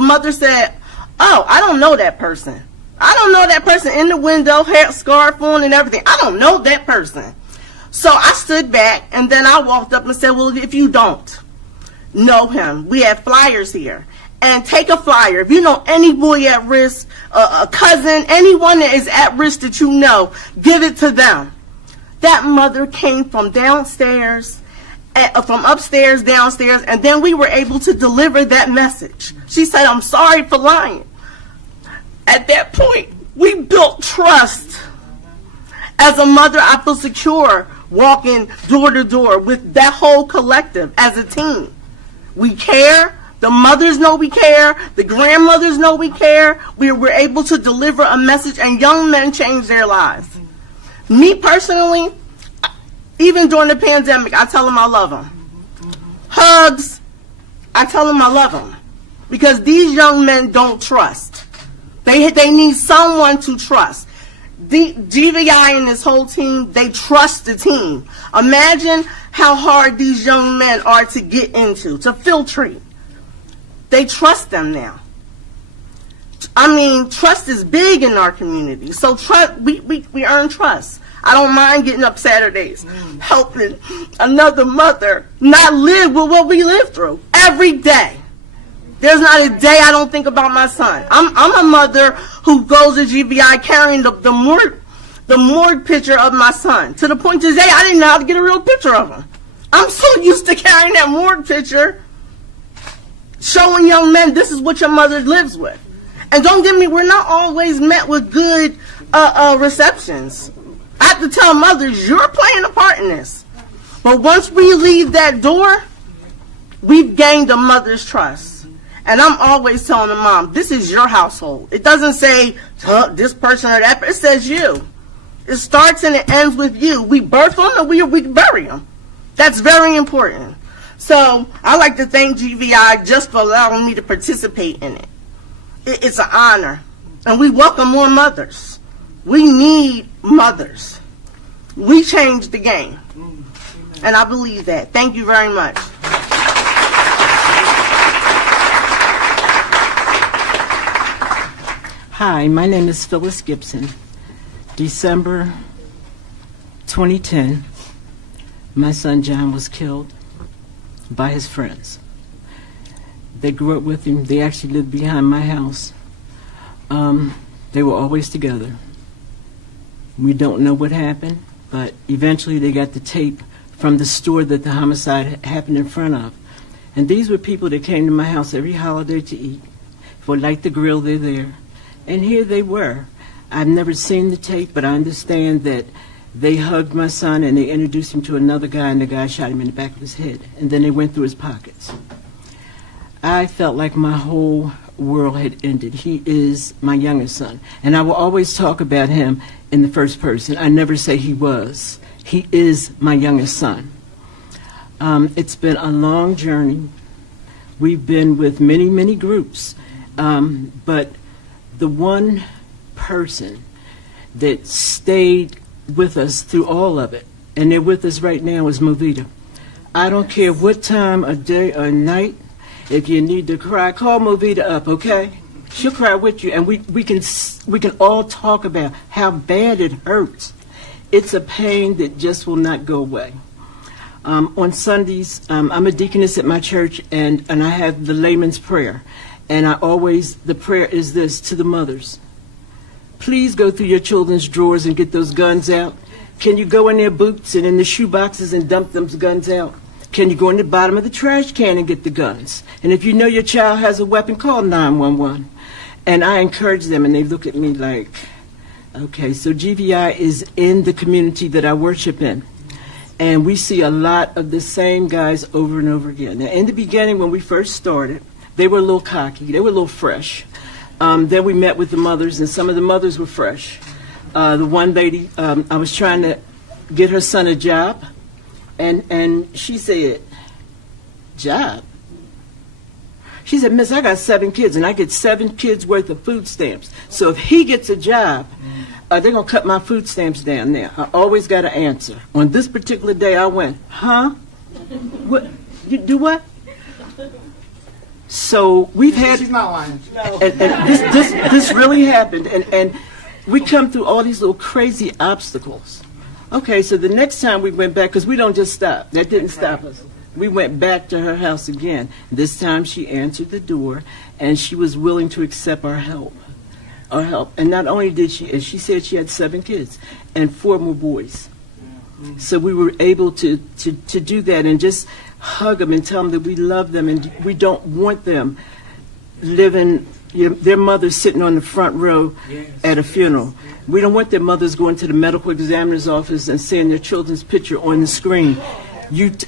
mother said, oh, I don't know that person. I don't know that person in the window, hair, scarf on and everything. I don't know that person. So I stood back and then I walked up and said, well, if you don't know him, we have flyers here. And take a flyer. If you know any boy at risk, a cousin, anyone that is at risk that you know, give it to them. That mother came from downstairs, from upstairs, downstairs, and then we were able to deliver that message. She said, I'm sorry for lying. At that point, we built trust. As a mother, I feel secure walking door to door with that whole collective as a team. We care. The mothers know we care. The grandmothers know we care. We were able to deliver a message, and young men change their lives. Me personally, even during the pandemic, I tell them I love them. Hugs, I tell them I love them. Because these young men don't trust. They need someone to trust. The GVI and this whole team, they trust the team. Imagine how hard these young men are to get into, to filtrate. They trust them now. I mean, trust is big in our community. So we earn trust. I don't mind getting up Saturdays, helping another mother not live with what we live through every day. There's not a day I don't think about my son. I'm a mother who goes to GVI carrying the morgue picture of my son. To the point today, I didn't know how to get a real picture of him. I'm so used to carrying that morgue picture, showing young men this is what your mother lives with. And don't get me, we're not always met with good receptions. I have to tell mothers, you're playing a part in this. But once we leave that door, we've gained a mother's trust. And I'm always telling the mom, this is your household. It doesn't say this person or that, it says you. It starts and it ends with you. We birth them and we bury them. That's very important. So I like to thank GVI just for allowing me to participate in it. It's an honor. And we welcome more mothers. We need mothers. We changed the game. And I believe that. Thank you very much. Hi, my name is Phyllis Gibson. December 2010, my son John was killed by his friends. They grew up with him. They actually lived behind my house. They were always together. We don't know what happened. But eventually they got the tape from the store that the homicide happened in front of. And these were people that came to my house every holiday to eat. For Light the Grill, they're there. And here they were. I've never seen the tape, but I understand that they hugged my son and they introduced him to another guy, and the guy shot him in the back of his head. And then they went through his pockets. I felt like my whole world had ended. He is my youngest son. And I will always talk about him in the first person. I never say he was. He is my youngest son. It's been a long journey. We've been with many, many groups. But the one person that stayed with us through all of it, and they're with us right now, is Movita. I don't care what time of day or night. If you need to cry, call Movita up, okay? She'll cry with you, and we can all talk about how bad it hurts. It's a pain that just will not go away. On Sundays, I'm a deaconess at my church, and I have the layman's prayer. And the prayer is this to the mothers. Please go through your children's drawers and get those guns out. Can you go in their boots and in the shoe boxes and dump those guns out? Can you go in the bottom of the trash can and get the guns? And if you know your child has a weapon, call 911. And I encourage them, and they look at me like, okay, so GVI is in the community that I worship in. And we see a lot of the same guys over and over again. Now, in the beginning, when we first started, they were a little cocky. They were a little fresh. Then we met with the mothers, and some of the mothers were fresh. The one lady, I was trying to get her son a job, and she said, job? She said, Miss, I got 7 kids, and I get 7 kids worth of food stamps. So if he gets a job, they're going to cut my food stamps down now. I always got an answer. On this particular day, I went, huh? What? You do what? So we've had, She's not lying. and this really happened, and we come through all these little crazy obstacles. Okay, so the next time we went back, because we don't just stop. That didn't stop us. We went back to her house again. This time she answered the door, and she was willing to accept our help. And not only did she said she had 7 kids and 4 more boys. So we were able to do that and just hug them and tell them that we love them and we don't want them living, their mothers sitting on the front row at a funeral. We don't want their mothers going to the medical examiner's office and seeing their children's picture on the screen.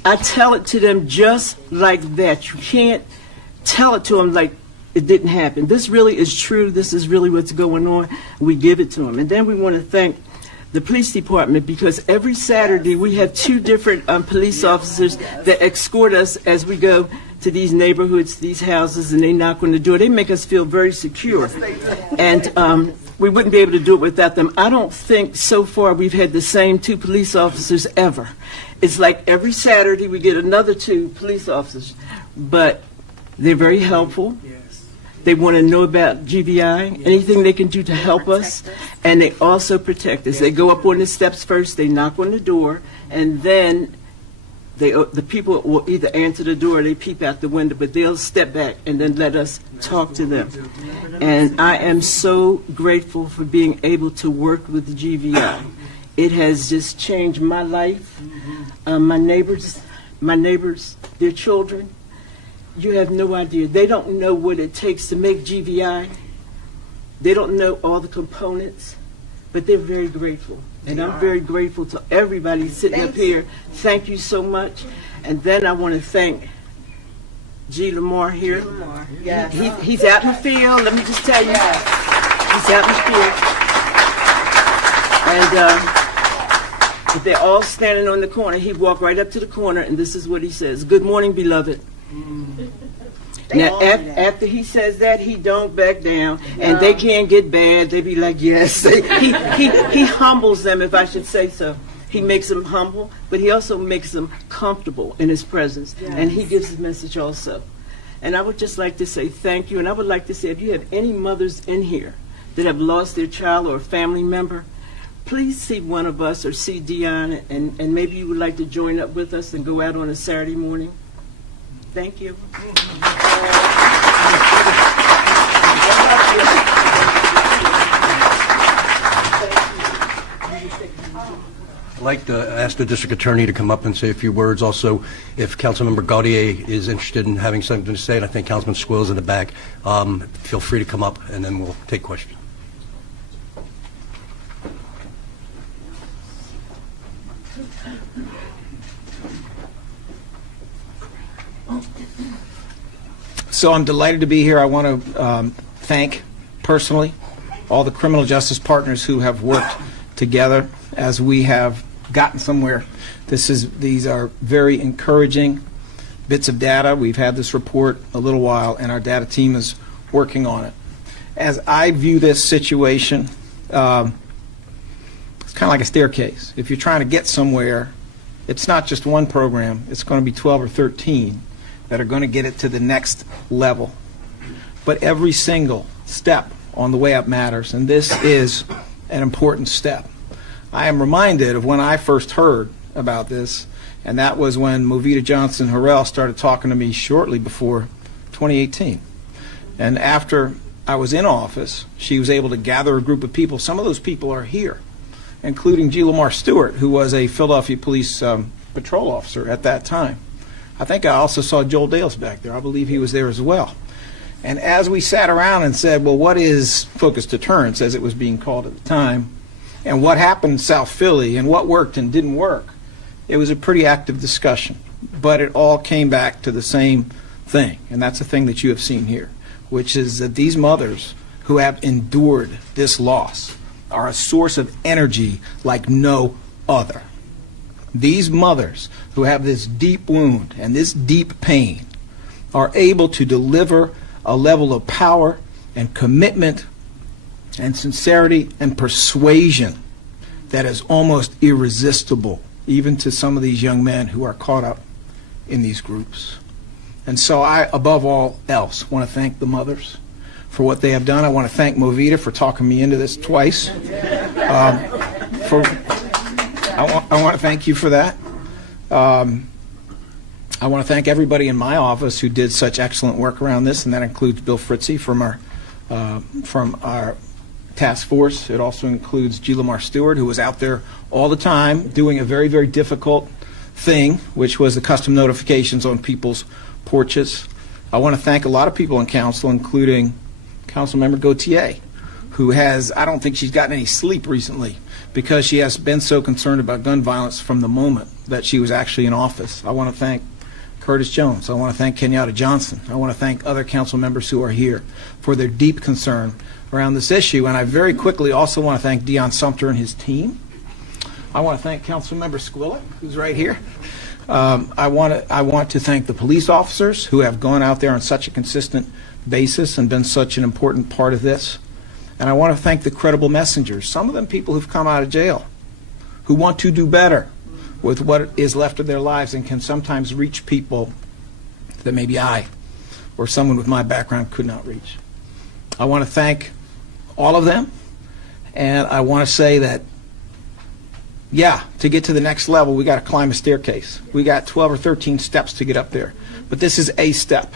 I tell it to them just like that. You can't tell it to them like it didn't happen. This really is true. This is really what's going on. We give it to them. And then we want to thank the police department, because every Saturday we have 2 different police officers that escort us as we go to these neighborhoods, these houses, and they knock on the door. They make us feel very secure. And we wouldn't be able to do it without them. I don't think so far we've had the same 2 police officers ever. It's like every Saturday we get another 2 police officers. But they're very helpful. They want to know about GVI, anything they can do to help us, and they also protect us. They go up on the steps first, they knock on the door, and then the people will either answer the door or they peep out the window, but they'll step back and then let us talk to them. And I am so grateful for being able to work with the GVI. It has just changed my life. My neighbors, their children. You have no idea. They don't know what it takes to make GVI. They don't know all the components, but they're very grateful. And I'm very grateful to everybody sitting up here. Thank you so much. And then I want to thank G. Lamar here. Yes. He's out in the field. Let me just tell you. He's out in the field. And if they're all standing on the corner, he walked right up to the corner, and this is what he says. Good morning, beloved. Now, after he says that, he don't back down, and they can't get bad. They be like, yes. He humbles them, if I should say so. He makes them humble, but he also makes them comfortable in his presence, and he gives his message also. And I would just like to say thank you, and I would like to say if you have any mothers in here that have lost their child or a family member, please see one of us or see Dion, and maybe you would like to join up with us and go out on a Saturday morning. Thank you. like to ask the district attorney to come up and say a few words. Also, if Councilmember Gaudier is interested in having something to say, and I think Councilman Squill's in the back, feel free to come up, and then we'll take questions. So I'm delighted to be here. I want to thank personally all the criminal justice partners who have worked together as we have gotten somewhere. These are very encouraging bits of data. We've had this report a little while, and our data team is working on it. As I view this situation, it's kind of like a staircase. If you're trying to get somewhere, it's not just one program. It's going to be 12 or 13 that are going to get it to the next level. But every single step on the way up matters, and this is an important step. I am reminded of when I first heard about this, and that was when Movita Johnson Harrell started talking to me shortly before 2018. And after I was in office, she was able to gather a group of people. Some of those people are here, including G. Lamar Stewart, who was a Philadelphia Police patrol officer at that time. I think I also saw Joel Dales back there. I believe he was there as well. And as we sat around and said, well, what is focused deterrence, as it was being called at the time, and what happened in South Philly, and what worked and didn't work, it was a pretty active discussion. But it all came back to the same thing, and that's the thing that you have seen here, which is that these mothers who have endured this loss are a source of energy like no other. These mothers who have this deep wound and this deep pain are able to deliver a level of power and commitment and sincerity and persuasion that is almost irresistible, even to some of these young men who are caught up in these groups. And so I, above all else, want to thank the mothers for what they have done. I want to thank Movita for talking me into this twice. I want to thank you for that. I want to thank everybody in my office who did such excellent work around this, and that includes Bill Fritzy from our task force. It also includes G. Lamar Stewart, who was out there all the time doing a very, very difficult thing, which was the custom notifications on people's porches. I want to thank a lot of people in council, including Councilmember Gautier, who has, I don't think she's gotten any sleep recently because she has been so concerned about gun violence from the moment that she was actually in office. I want to thank Curtis Jones. I want to thank Kenyatta Johnson. I want to thank other council members who are here for their deep concern around this issue. And I very quickly also want to thank Dion Sumter and his team. I want to thank Councilmember Squilla, who's right here. I want to thank the police officers who have gone out there on such a consistent basis and been such an important part of this. And I want to thank the credible messengers, some of them people who've come out of jail, who want to do better with what is left of their lives and can sometimes reach people that maybe I or someone with my background could not reach. I want to thank all of them, and I want to say that, yeah, to get to the next level, we got to climb a staircase. We got 12 or 13 steps to get up there, but this is a step,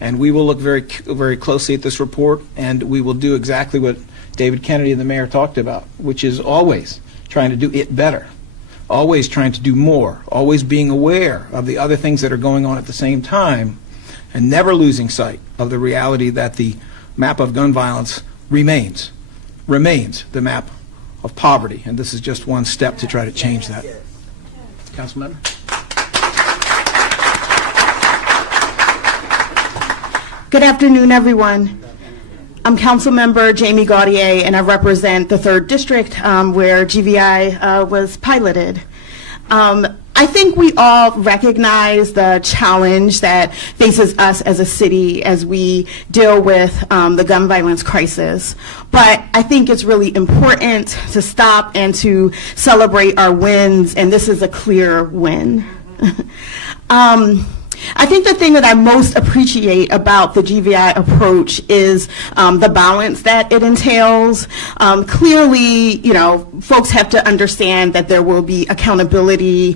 and we will look very, very closely at this report, and we will do exactly what David Kennedy and the mayor talked about, which is always trying to do it better. Always trying to do more, always being aware of the other things that are going on at the same time, and never losing sight of the reality that the map of gun violence remains the map of poverty, and this is just one step to try to change that. Councilmember? Good afternoon, everyone. I'm Councilmember Jamie Gaudier, and I represent the 3rd District where GVI was piloted. I think we all recognize the challenge that faces us as a city as we deal with the gun violence crisis. But I think it's really important to stop and to celebrate our wins, and this is a clear win. I think the thing that I most appreciate about the GVI approach is the balance that it entails. Clearly, you know, folks have to understand that there will be accountability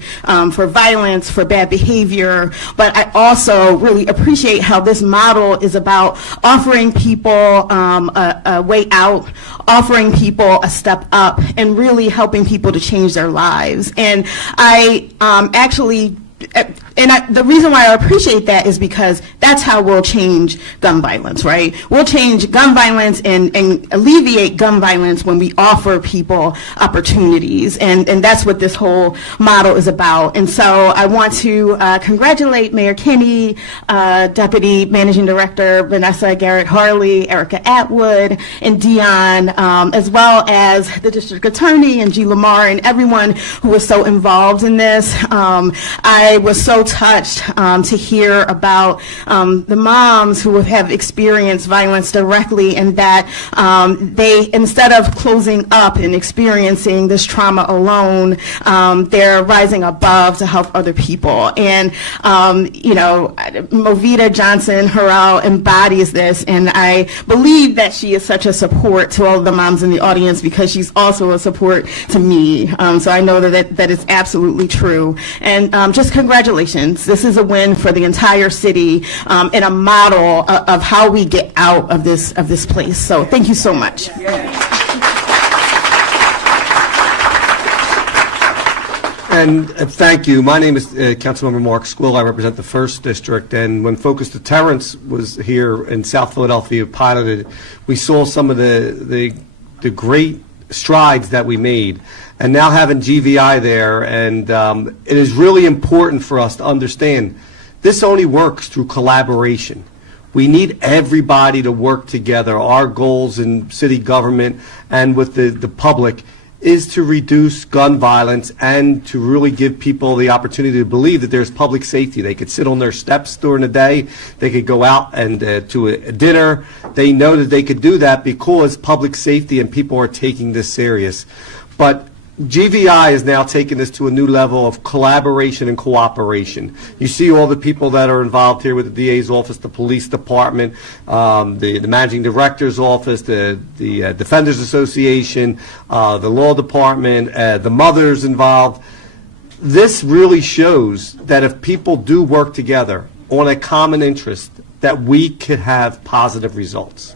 for violence, for bad behavior, but I also really appreciate how this model is about offering people a way out, offering people a step up, and really helping people to change their lives. And I actually the reason why I appreciate that is because that's how we'll change gun violence, right? We'll change gun violence and alleviate gun violence when we offer people opportunities, and that's what this whole model is about. And so I want to congratulate Mayor Kenney, Deputy Managing Director Vanessa Garrett-Harley, Erica Atwood, and Dion, as well as the District Attorney and G. Lamar and everyone who was so involved in this. I was so touched to hear about the moms who have experienced violence directly, and that they, instead of closing up and experiencing this trauma alone, they're rising above to help other people. And you know, Movita Johnson Harrell embodies this, and I believe that she is such a support to all of the moms in the audience because she's also a support to me. So I know that is absolutely true. And just congratulations. This is a win for the entire city and a model of how we get out of this place. So thank you so much. And thank you. My name is Councilmember Mark Squill. I represent the 1st District. And when Focus Deterrence was here in South Philadelphia piloted, we saw some of the great strides that we made. And now having GVI there, and it is really important for us to understand this only works through collaboration. We need everybody to work together. Our goals in city government and with the public is to reduce gun violence and to really give people the opportunity to believe that there's public safety. They could sit on their steps during the day. They could go out and to a dinner. They know that they could do that because public safety and people are taking this serious. But GVI is now taking this to a new level of collaboration and cooperation. You see all the people that are involved here with the DA's office, the police department, the managing director's office, the Defenders Association, the law department, the mothers involved. This really shows that if people do work together on a common interest, that we could have positive results,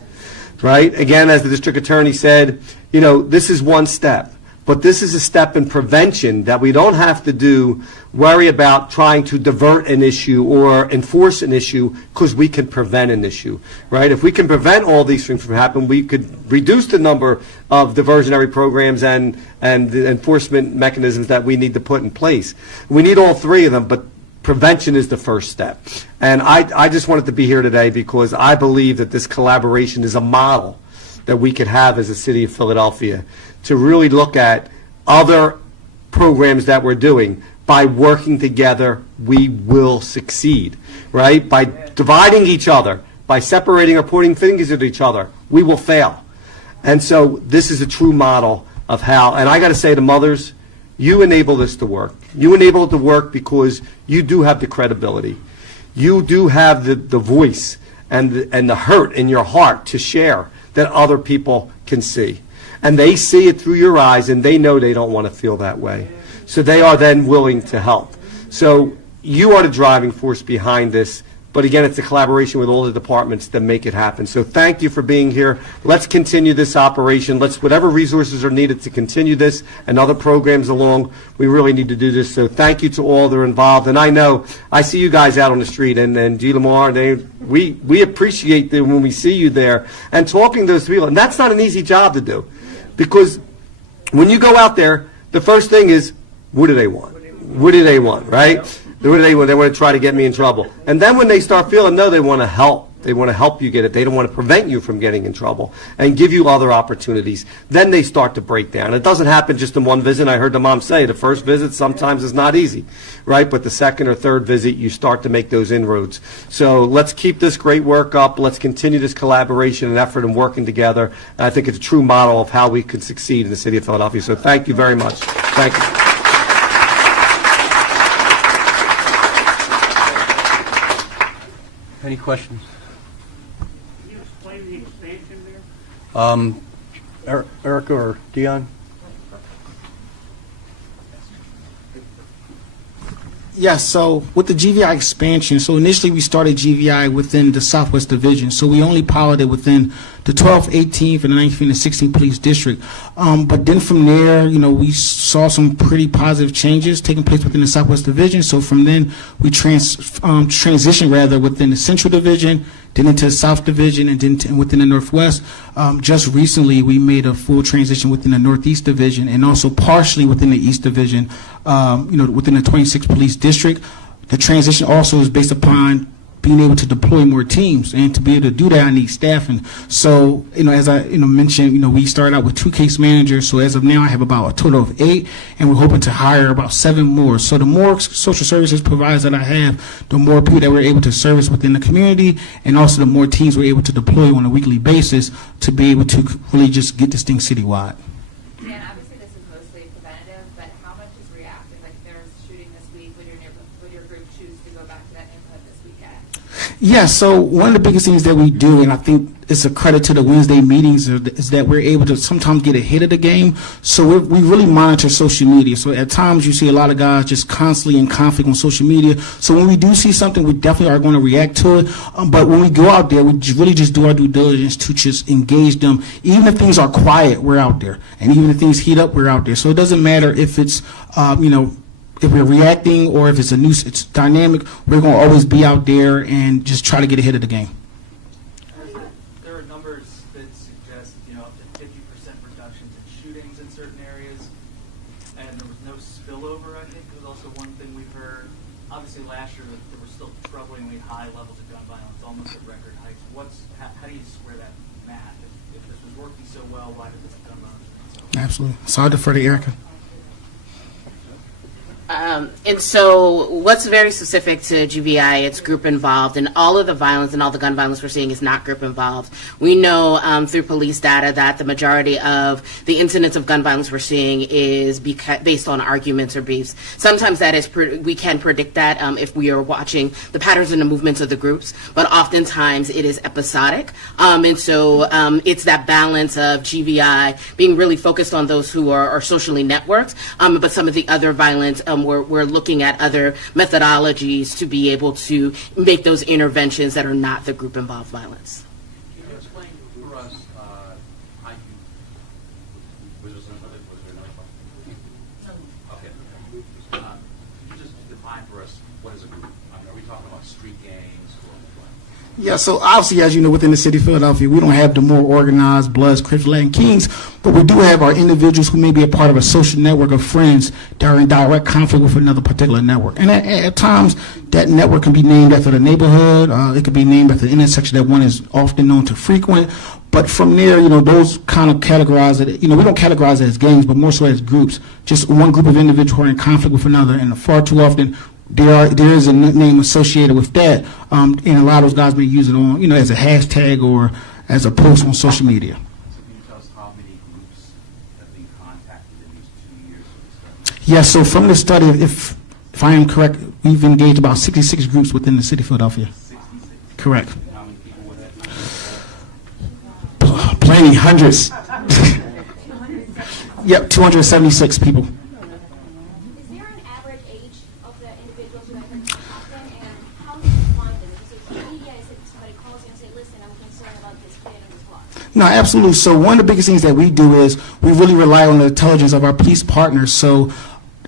right? Again, as the district attorney said, you know, this is one step. But this is a step in prevention that we don't have to worry about trying to divert an issue or enforce an issue, because we can prevent an issue, right? If we can prevent all these things from happening, we could reduce the number of diversionary programs and the enforcement mechanisms that we need to put in place. We need all three of them, but prevention is the first step. And I just wanted to be here today because I believe that this collaboration is a model that we could have as a city of Philadelphia to really look at other programs that we're doing. By working together, we will succeed, right? By dividing each other, by separating or pointing fingers at each other, we will fail. And so this is a true model of how, and I got to say to mothers, you enable this to work. You enable it to work because you do have the credibility. You do have the voice and the hurt in your heart to share that other people can see. And they see it through your eyes, and they know they don't want to feel that way. So they are then willing to help. So you are the driving force behind this. But again, it's a collaboration with all the departments that make it happen. So thank you for being here. Let's continue this operation. Whatever resources are needed to continue this and other programs along, we really need to do this. So thank you to all that are involved. And I know, I see you guys out on the street, and G. Lamar, we appreciate that when we see you there and talking to those people. And that's not an easy job to do, because when you go out there, the first thing is, what do they want? What do they want, right? What do they want? They want to try to get me in trouble. And then when they start feeling, no, they want to help. They want to help you get it. They don't want to prevent you from getting in trouble and give you other opportunities. Then they start to break down. It doesn't happen just in one visit. I heard the mom say the first visit sometimes is not easy, right? But the second or third visit, you start to make those inroads. So let's keep this great work up. Let's continue this collaboration and effort and working together. And I think it's a true model of how we can succeed in the city of Philadelphia. So thank you very much. Thank you. Any questions? Can you explain the expansion there? Erica or Dion? Yes, so with the GVI expansion, so initially we started GVI within the Southwest Division, so we only piloted within the 12th, 18th, and the 19th and 16th Police District. But then from there, we saw some pretty positive changes taking place within the Southwest Division, so from then we transitioned rather within the Central Division, then into the South Division, and then within the Northwest. Just recently, we made a full transition within the Northeast Division, and also partially within the East Division, within the 26th Police District. The transition also is based upon being able to deploy more teams, and to be able to do that, I need staffing. So, as I mentioned, we started out with 2 case managers. So as of now, I have about a total of 8, and we're hoping to hire about 7 more. So the more social services providers that I have, the more people that we're able to service within the community, and also the more teams we're able to deploy on a weekly basis to be able to really just get this thing citywide. And obviously this is mostly preventative, but how much is reactive? Like there's shooting this week, would your group choose to go back to that input this weekend? Yeah, so one of the biggest things that we do, and I think it's a credit to the Wednesday meetings, is that we're able to sometimes get ahead of the game. So we really monitor social media. So at times you see a lot of guys just constantly in conflict on social media. So when we do see something, we definitely are going to react to it. But when we go out there, we really just do our due diligence to just engage them. Even if things are quiet, we're out there. And even if things heat up, we're out there. So it doesn't matter if it's, if we're reacting or if it's it's dynamic, we're going to always be out there and just try to get ahead of the game. There are numbers that suggest, up to 50% reductions in shootings in certain areas, and there was no spillover, I think, was also one thing we've heard. Obviously, last year, there were still troublingly high levels of gun violence, almost at record heights. How do you square that math? If this was working so well, why did this gun violence? Absolutely. So I'll defer to Erica. And so what's very specific to GVI, it's group involved, and all of the violence and all the gun violence we're seeing is not group involved. We know through police data that the majority of the incidents of gun violence we're seeing is based on arguments or beefs. Sometimes that is we can predict that if we are watching the patterns and the movements of the groups, but oftentimes it is episodic. And so it's that balance of GVI being really focused on those who are socially networked, but some of the other violence we're looking at other methodologies to be able to make those interventions that are not the group involved violence. Can you explain for us how you, was there another question? Okay. Can you just define for us what is a group? Are we talking about street gangs? Yeah, so obviously, as you know, within the city of Philadelphia, we don't have the more organized Bloods, Crips, Latin Kings, but we do have our individuals who may be a part of a social network of friends that are in direct conflict with another particular network. And at times, that network can be named after the neighborhood. It could be named after the intersection that one is often known to frequent. But from there, those kind of categorize it. We don't categorize it as gangs, but more so as groups. Just one group of individuals who are in conflict with another, and far too often, there is a name associated with that, and a lot of those guys may use it on, as a hashtag or as a post on social media. So can you tell us how many groups have been contacted in these 2 years of the study? Yes, so from the study, if I am correct, we've engaged about 66 groups within the city of Philadelphia. 66? Correct. How many people were that? Plenty, hundreds. Yep, 276 people. No, absolutely. So one of the biggest things that we do is we really rely on the intelligence of our police partners. So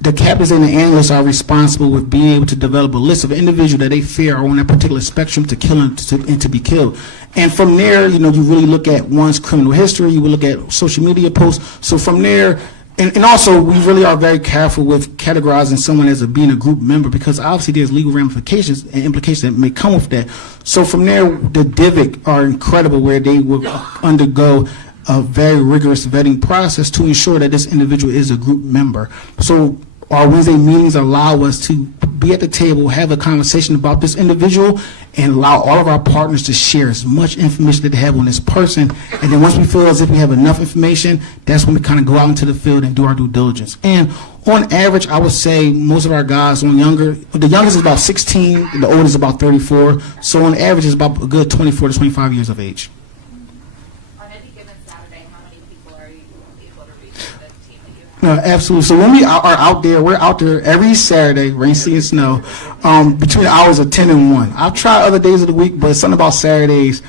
the captains and the analysts are responsible with being able to develop a list of individuals that they fear are on that particular spectrum to kill and to be killed. And from there, you really look at one's criminal history. You will look at social media posts. So from there, and also we really are very careful with categorizing someone as being a group member, because obviously there's legal ramifications and implications that may come with that. So from there, the DIVIC are incredible, where they will undergo a very rigorous vetting process to ensure that this individual is a group member. So our Wednesday meetings allow us to be at the table, have a conversation about this individual, and allow all of our partners to share as much information that they have on this person. And then once we feel as if we have enough information, that's when we kind of go out into the field and do our due diligence. And on average, I would say most of our guys the youngest is about 16, the oldest is about 34. So on average, it's about a good 24 to 25 years of age. On any given Saturday, how many people are you able to reach with the team that you have? No, absolutely. So when we are out there, we're out there every Saturday, rain, sleet, and snow, between the hours of 10 and 1. I'll try other days of the week, but it's something about Saturdays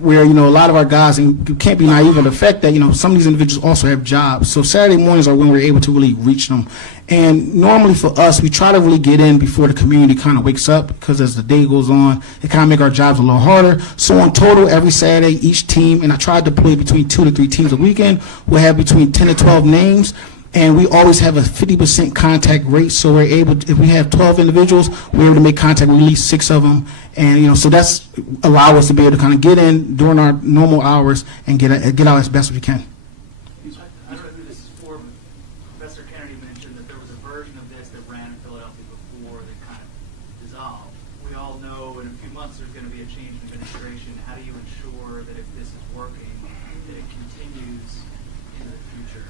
where, a lot of our guys, and you can't be naive of the fact that, some of these individuals also have jobs. So Saturday mornings are when we're able to really reach them. And normally for us, we try to really get in before the community kind of wakes up, because as the day goes on, it kind of make our jobs a little harder. So in total, every Saturday, each team, and I try to deploy between 2 to 3 teams a weekend, we'll have between 10 to 12 names. And we always have a 50% contact rate, so we're able to, if we have 12 individuals, we're able to make contact with at least 6 of them. And, so that's allow us to be able to kind of get in during our normal hours and get out as best as we can. I don't know who this is for, but Professor Kennedy mentioned that there was a version of this that ran in Philadelphia before that kind of dissolved. We all know in a few months there's going to be a change in administration. How do you ensure that if this is working, that it continues into the future?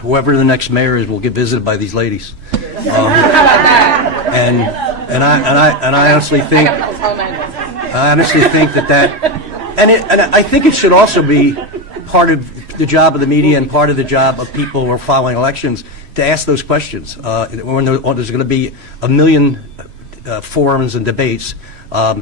Whoever the next mayor is will get visited by these ladies, and I honestly think that I think it should also be part of the job of the media and part of the job of people who are following elections to ask those questions. When there's going to be a million forums and debates.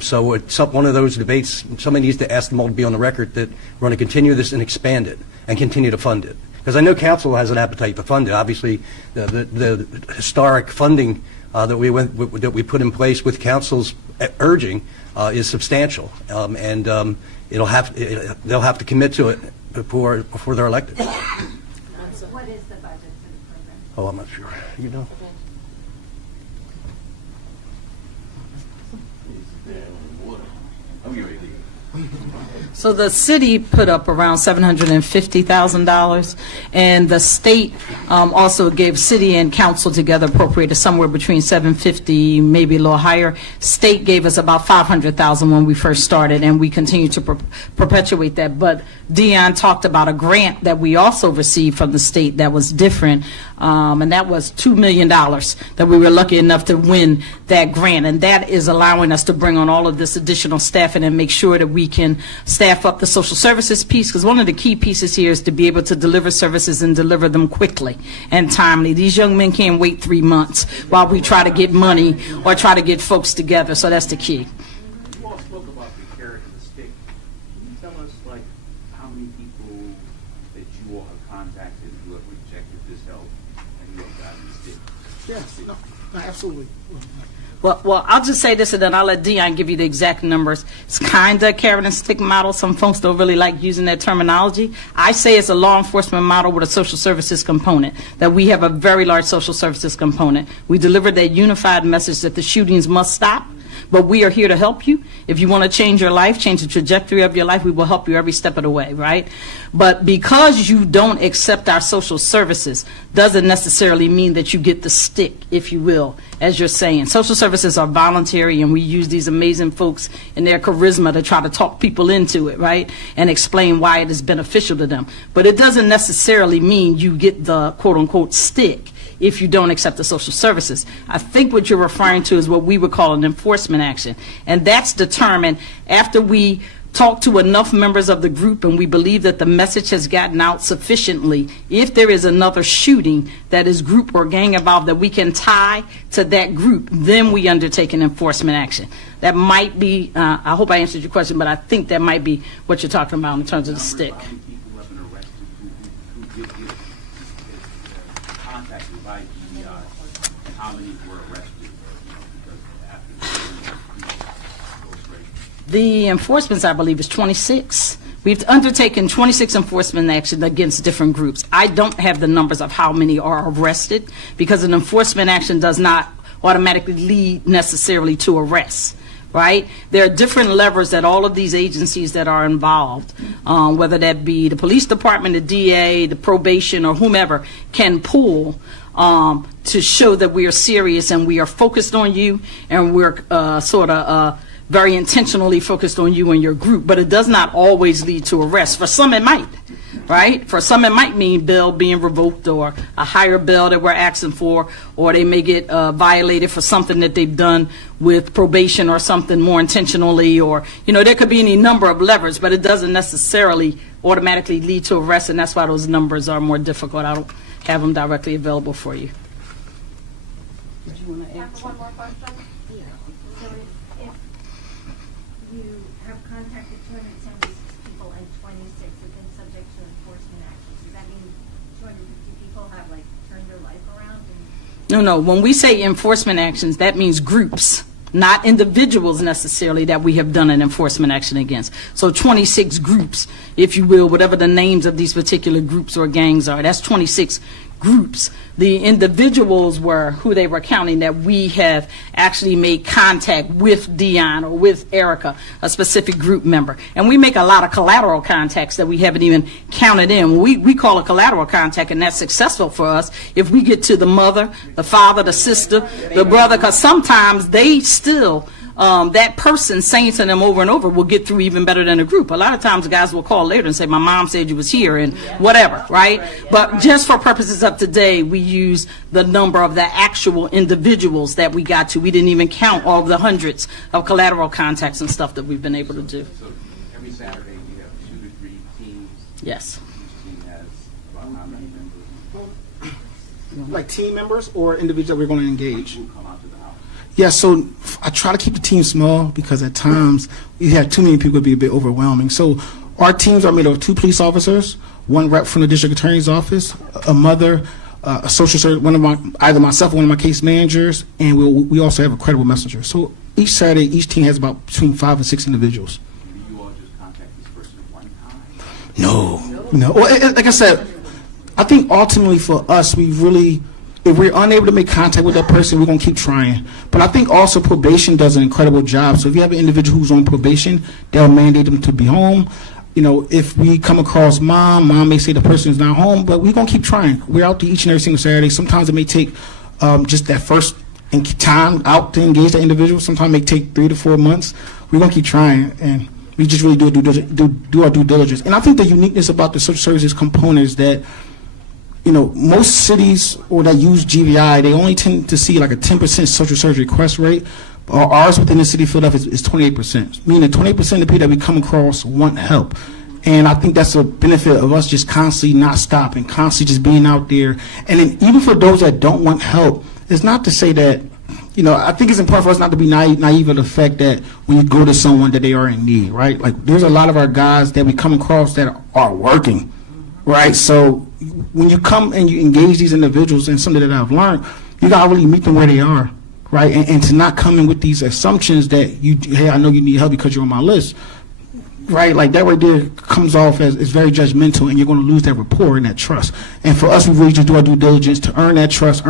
So it's one of those debates, somebody needs to ask them all to be on the record that we're going to continue this and expand it and continue to fund it. Because I know council has an appetite to fund it. Obviously, the historic funding that we put in place with council's urging is substantial, and they'll have to commit to it before they're elected. What is the budget for the program? Oh, I'm not sure. You know. So the city put up around $750,000, and the state also gave city and council together appropriated somewhere between $750,000, maybe a little higher. State gave us about $500,000 when we first started, and we continue to perpetuate that. But Dion talked about a grant that we also received from the state that was different, and that was $2 million that we were lucky enough to win that grant, and that is allowing us to bring on all of this additional staffing and make sure that we can staff up the social services piece, because one of the key pieces here is to be able to deliver services and deliver them quickly and timely. These young men can't wait 3 months while we try to get money or try to get folks together, so that's the key. You all spoke about the carrot and the stick. Can you tell us, how many people that you all have contacted who have rejected this help and you have gotten the stick? Yes, no, absolutely. Well, I'll just say this, and then I'll let Dion give you the exact numbers. It's kind of a carrot and stick model. Some folks don't really like using that terminology. I say it's a law enforcement model with a social services component, that we have a very large social services component. We deliver that unified message that the shootings must stop, but we are here to help you. If you want to change your life, change the trajectory of your life, we will help you every step of the way, right? But because you don't accept our social services doesn't necessarily mean that you get the stick, if you will, as you're saying. Social services are voluntary, and we use these amazing folks and their charisma to try to talk people into it, right? And explain why it is beneficial to them. But it doesn't necessarily mean you get the quote-unquote stick if you don't accept the social services. I think what you're referring to is what we would call an enforcement action. And that's determined after we talk to enough members of the group and we believe that the message has gotten out sufficiently. If there is another shooting that is group or gang involved that we can tie to that group, then we undertake an enforcement action. That might be, I hope I answered your question, but I think that might be what you're talking about in terms of the stick. How many people have been arrested who did get contacted by GBI, and how many were arrested because after the enforcements, I believe, is 26. We've undertaken 26 enforcement actions against different groups. I don't have the numbers of how many are arrested, because an enforcement action does not automatically lead necessarily to arrests. Right? There are different levers that all of these agencies that are involved, whether that be the police department, the DA, the probation, or whomever, can pull to show that we are serious and we are focused on you, and we're very intentionally focused on you and your group. But it does not always lead to arrest. For some it might, right? For some it might mean bail being revoked, or a higher bail that we're asking for, or they may get violated for something that they've done with probation or something more intentionally, or, there could be any number of levers, but it doesn't necessarily automatically lead to arrest, and that's why those numbers are more difficult. I don't have them directly available for you. Did you want to add One more question? Yeah. So if you have contacted 276 people and 26 have been subject to enforcement actions, does that mean 250 people have turned their life around? No. When we say enforcement actions, that means groups, not individuals necessarily that we have done an enforcement action against. So 26 groups, if you will, whatever the names of these particular groups or gangs are, that's 26 groups. The individuals were who they were counting that we have actually made contact with Dion or with Erica, a specific group member. And we make a lot of collateral contacts that we haven't even counted in. We call a collateral contact, and that's successful for us if we get to the mother, the father, the sister, the brother, because sometimes they still, that person saying to them over and over will get through even better than a group. A lot of times guys will call later and say, my mom said you was here, and whatever, right? But just for purposes of today, we use the number of the actual individuals that we got to. We didn't even count all of the hundreds of collateral contacts and stuff that we've been able to do. So every Saturday we have 2 to 3 teams. Yes. Each team has about how many members? Like team members or individuals that we're going to engage? Who come out to the house? Yeah, so I try to keep the team small because at times we have too many people, it'd be a bit overwhelming. So our teams are made of 2 police officers, 1 rep from the district attorney's office, a mother, a social service, either myself or one of my case managers, and we also have a credible messenger. So each Saturday, each team has about between 5 and 6 individuals. Do you all just contact this person at one time? No. Well, like I said, I think ultimately for us, if we're unable to make contact with that person, we're going to keep trying. But I think also probation does an incredible job. So if you have an individual who's on probation, they'll mandate them to be home. If we come across mom may say the person is not home, but we're going to keep trying. We're out there each and every single Saturday. Sometimes it may take just that first time out to engage the individual. Sometimes it may take 3 to 4 months. We're going to keep trying, and we just really do our due diligence. And I think the uniqueness about the social services component is that most cities or that use GVI, they only tend to see like a 10% social service request rate. Ours within the city of Philadelphia is 28%, meaning 20% of the people that we come across want help. And I think that's a benefit of us just constantly not stopping, constantly just being out there. And then even for those that don't want help, it's not to say that, I think it's important for us not to be naive of the fact that when you go to someone that they are in need, right? Like there's a lot of our guys that we come across that are working. Right, so when you come and you engage these individuals in something that I've learned, you gotta really meet them where they are, right? And to not come in with these assumptions that hey, I know you need help because you're on my list, right? Like that right there comes off as very judgmental, and you're going to lose that rapport and that trust. And for us, we really just do our due diligence to earn that trust,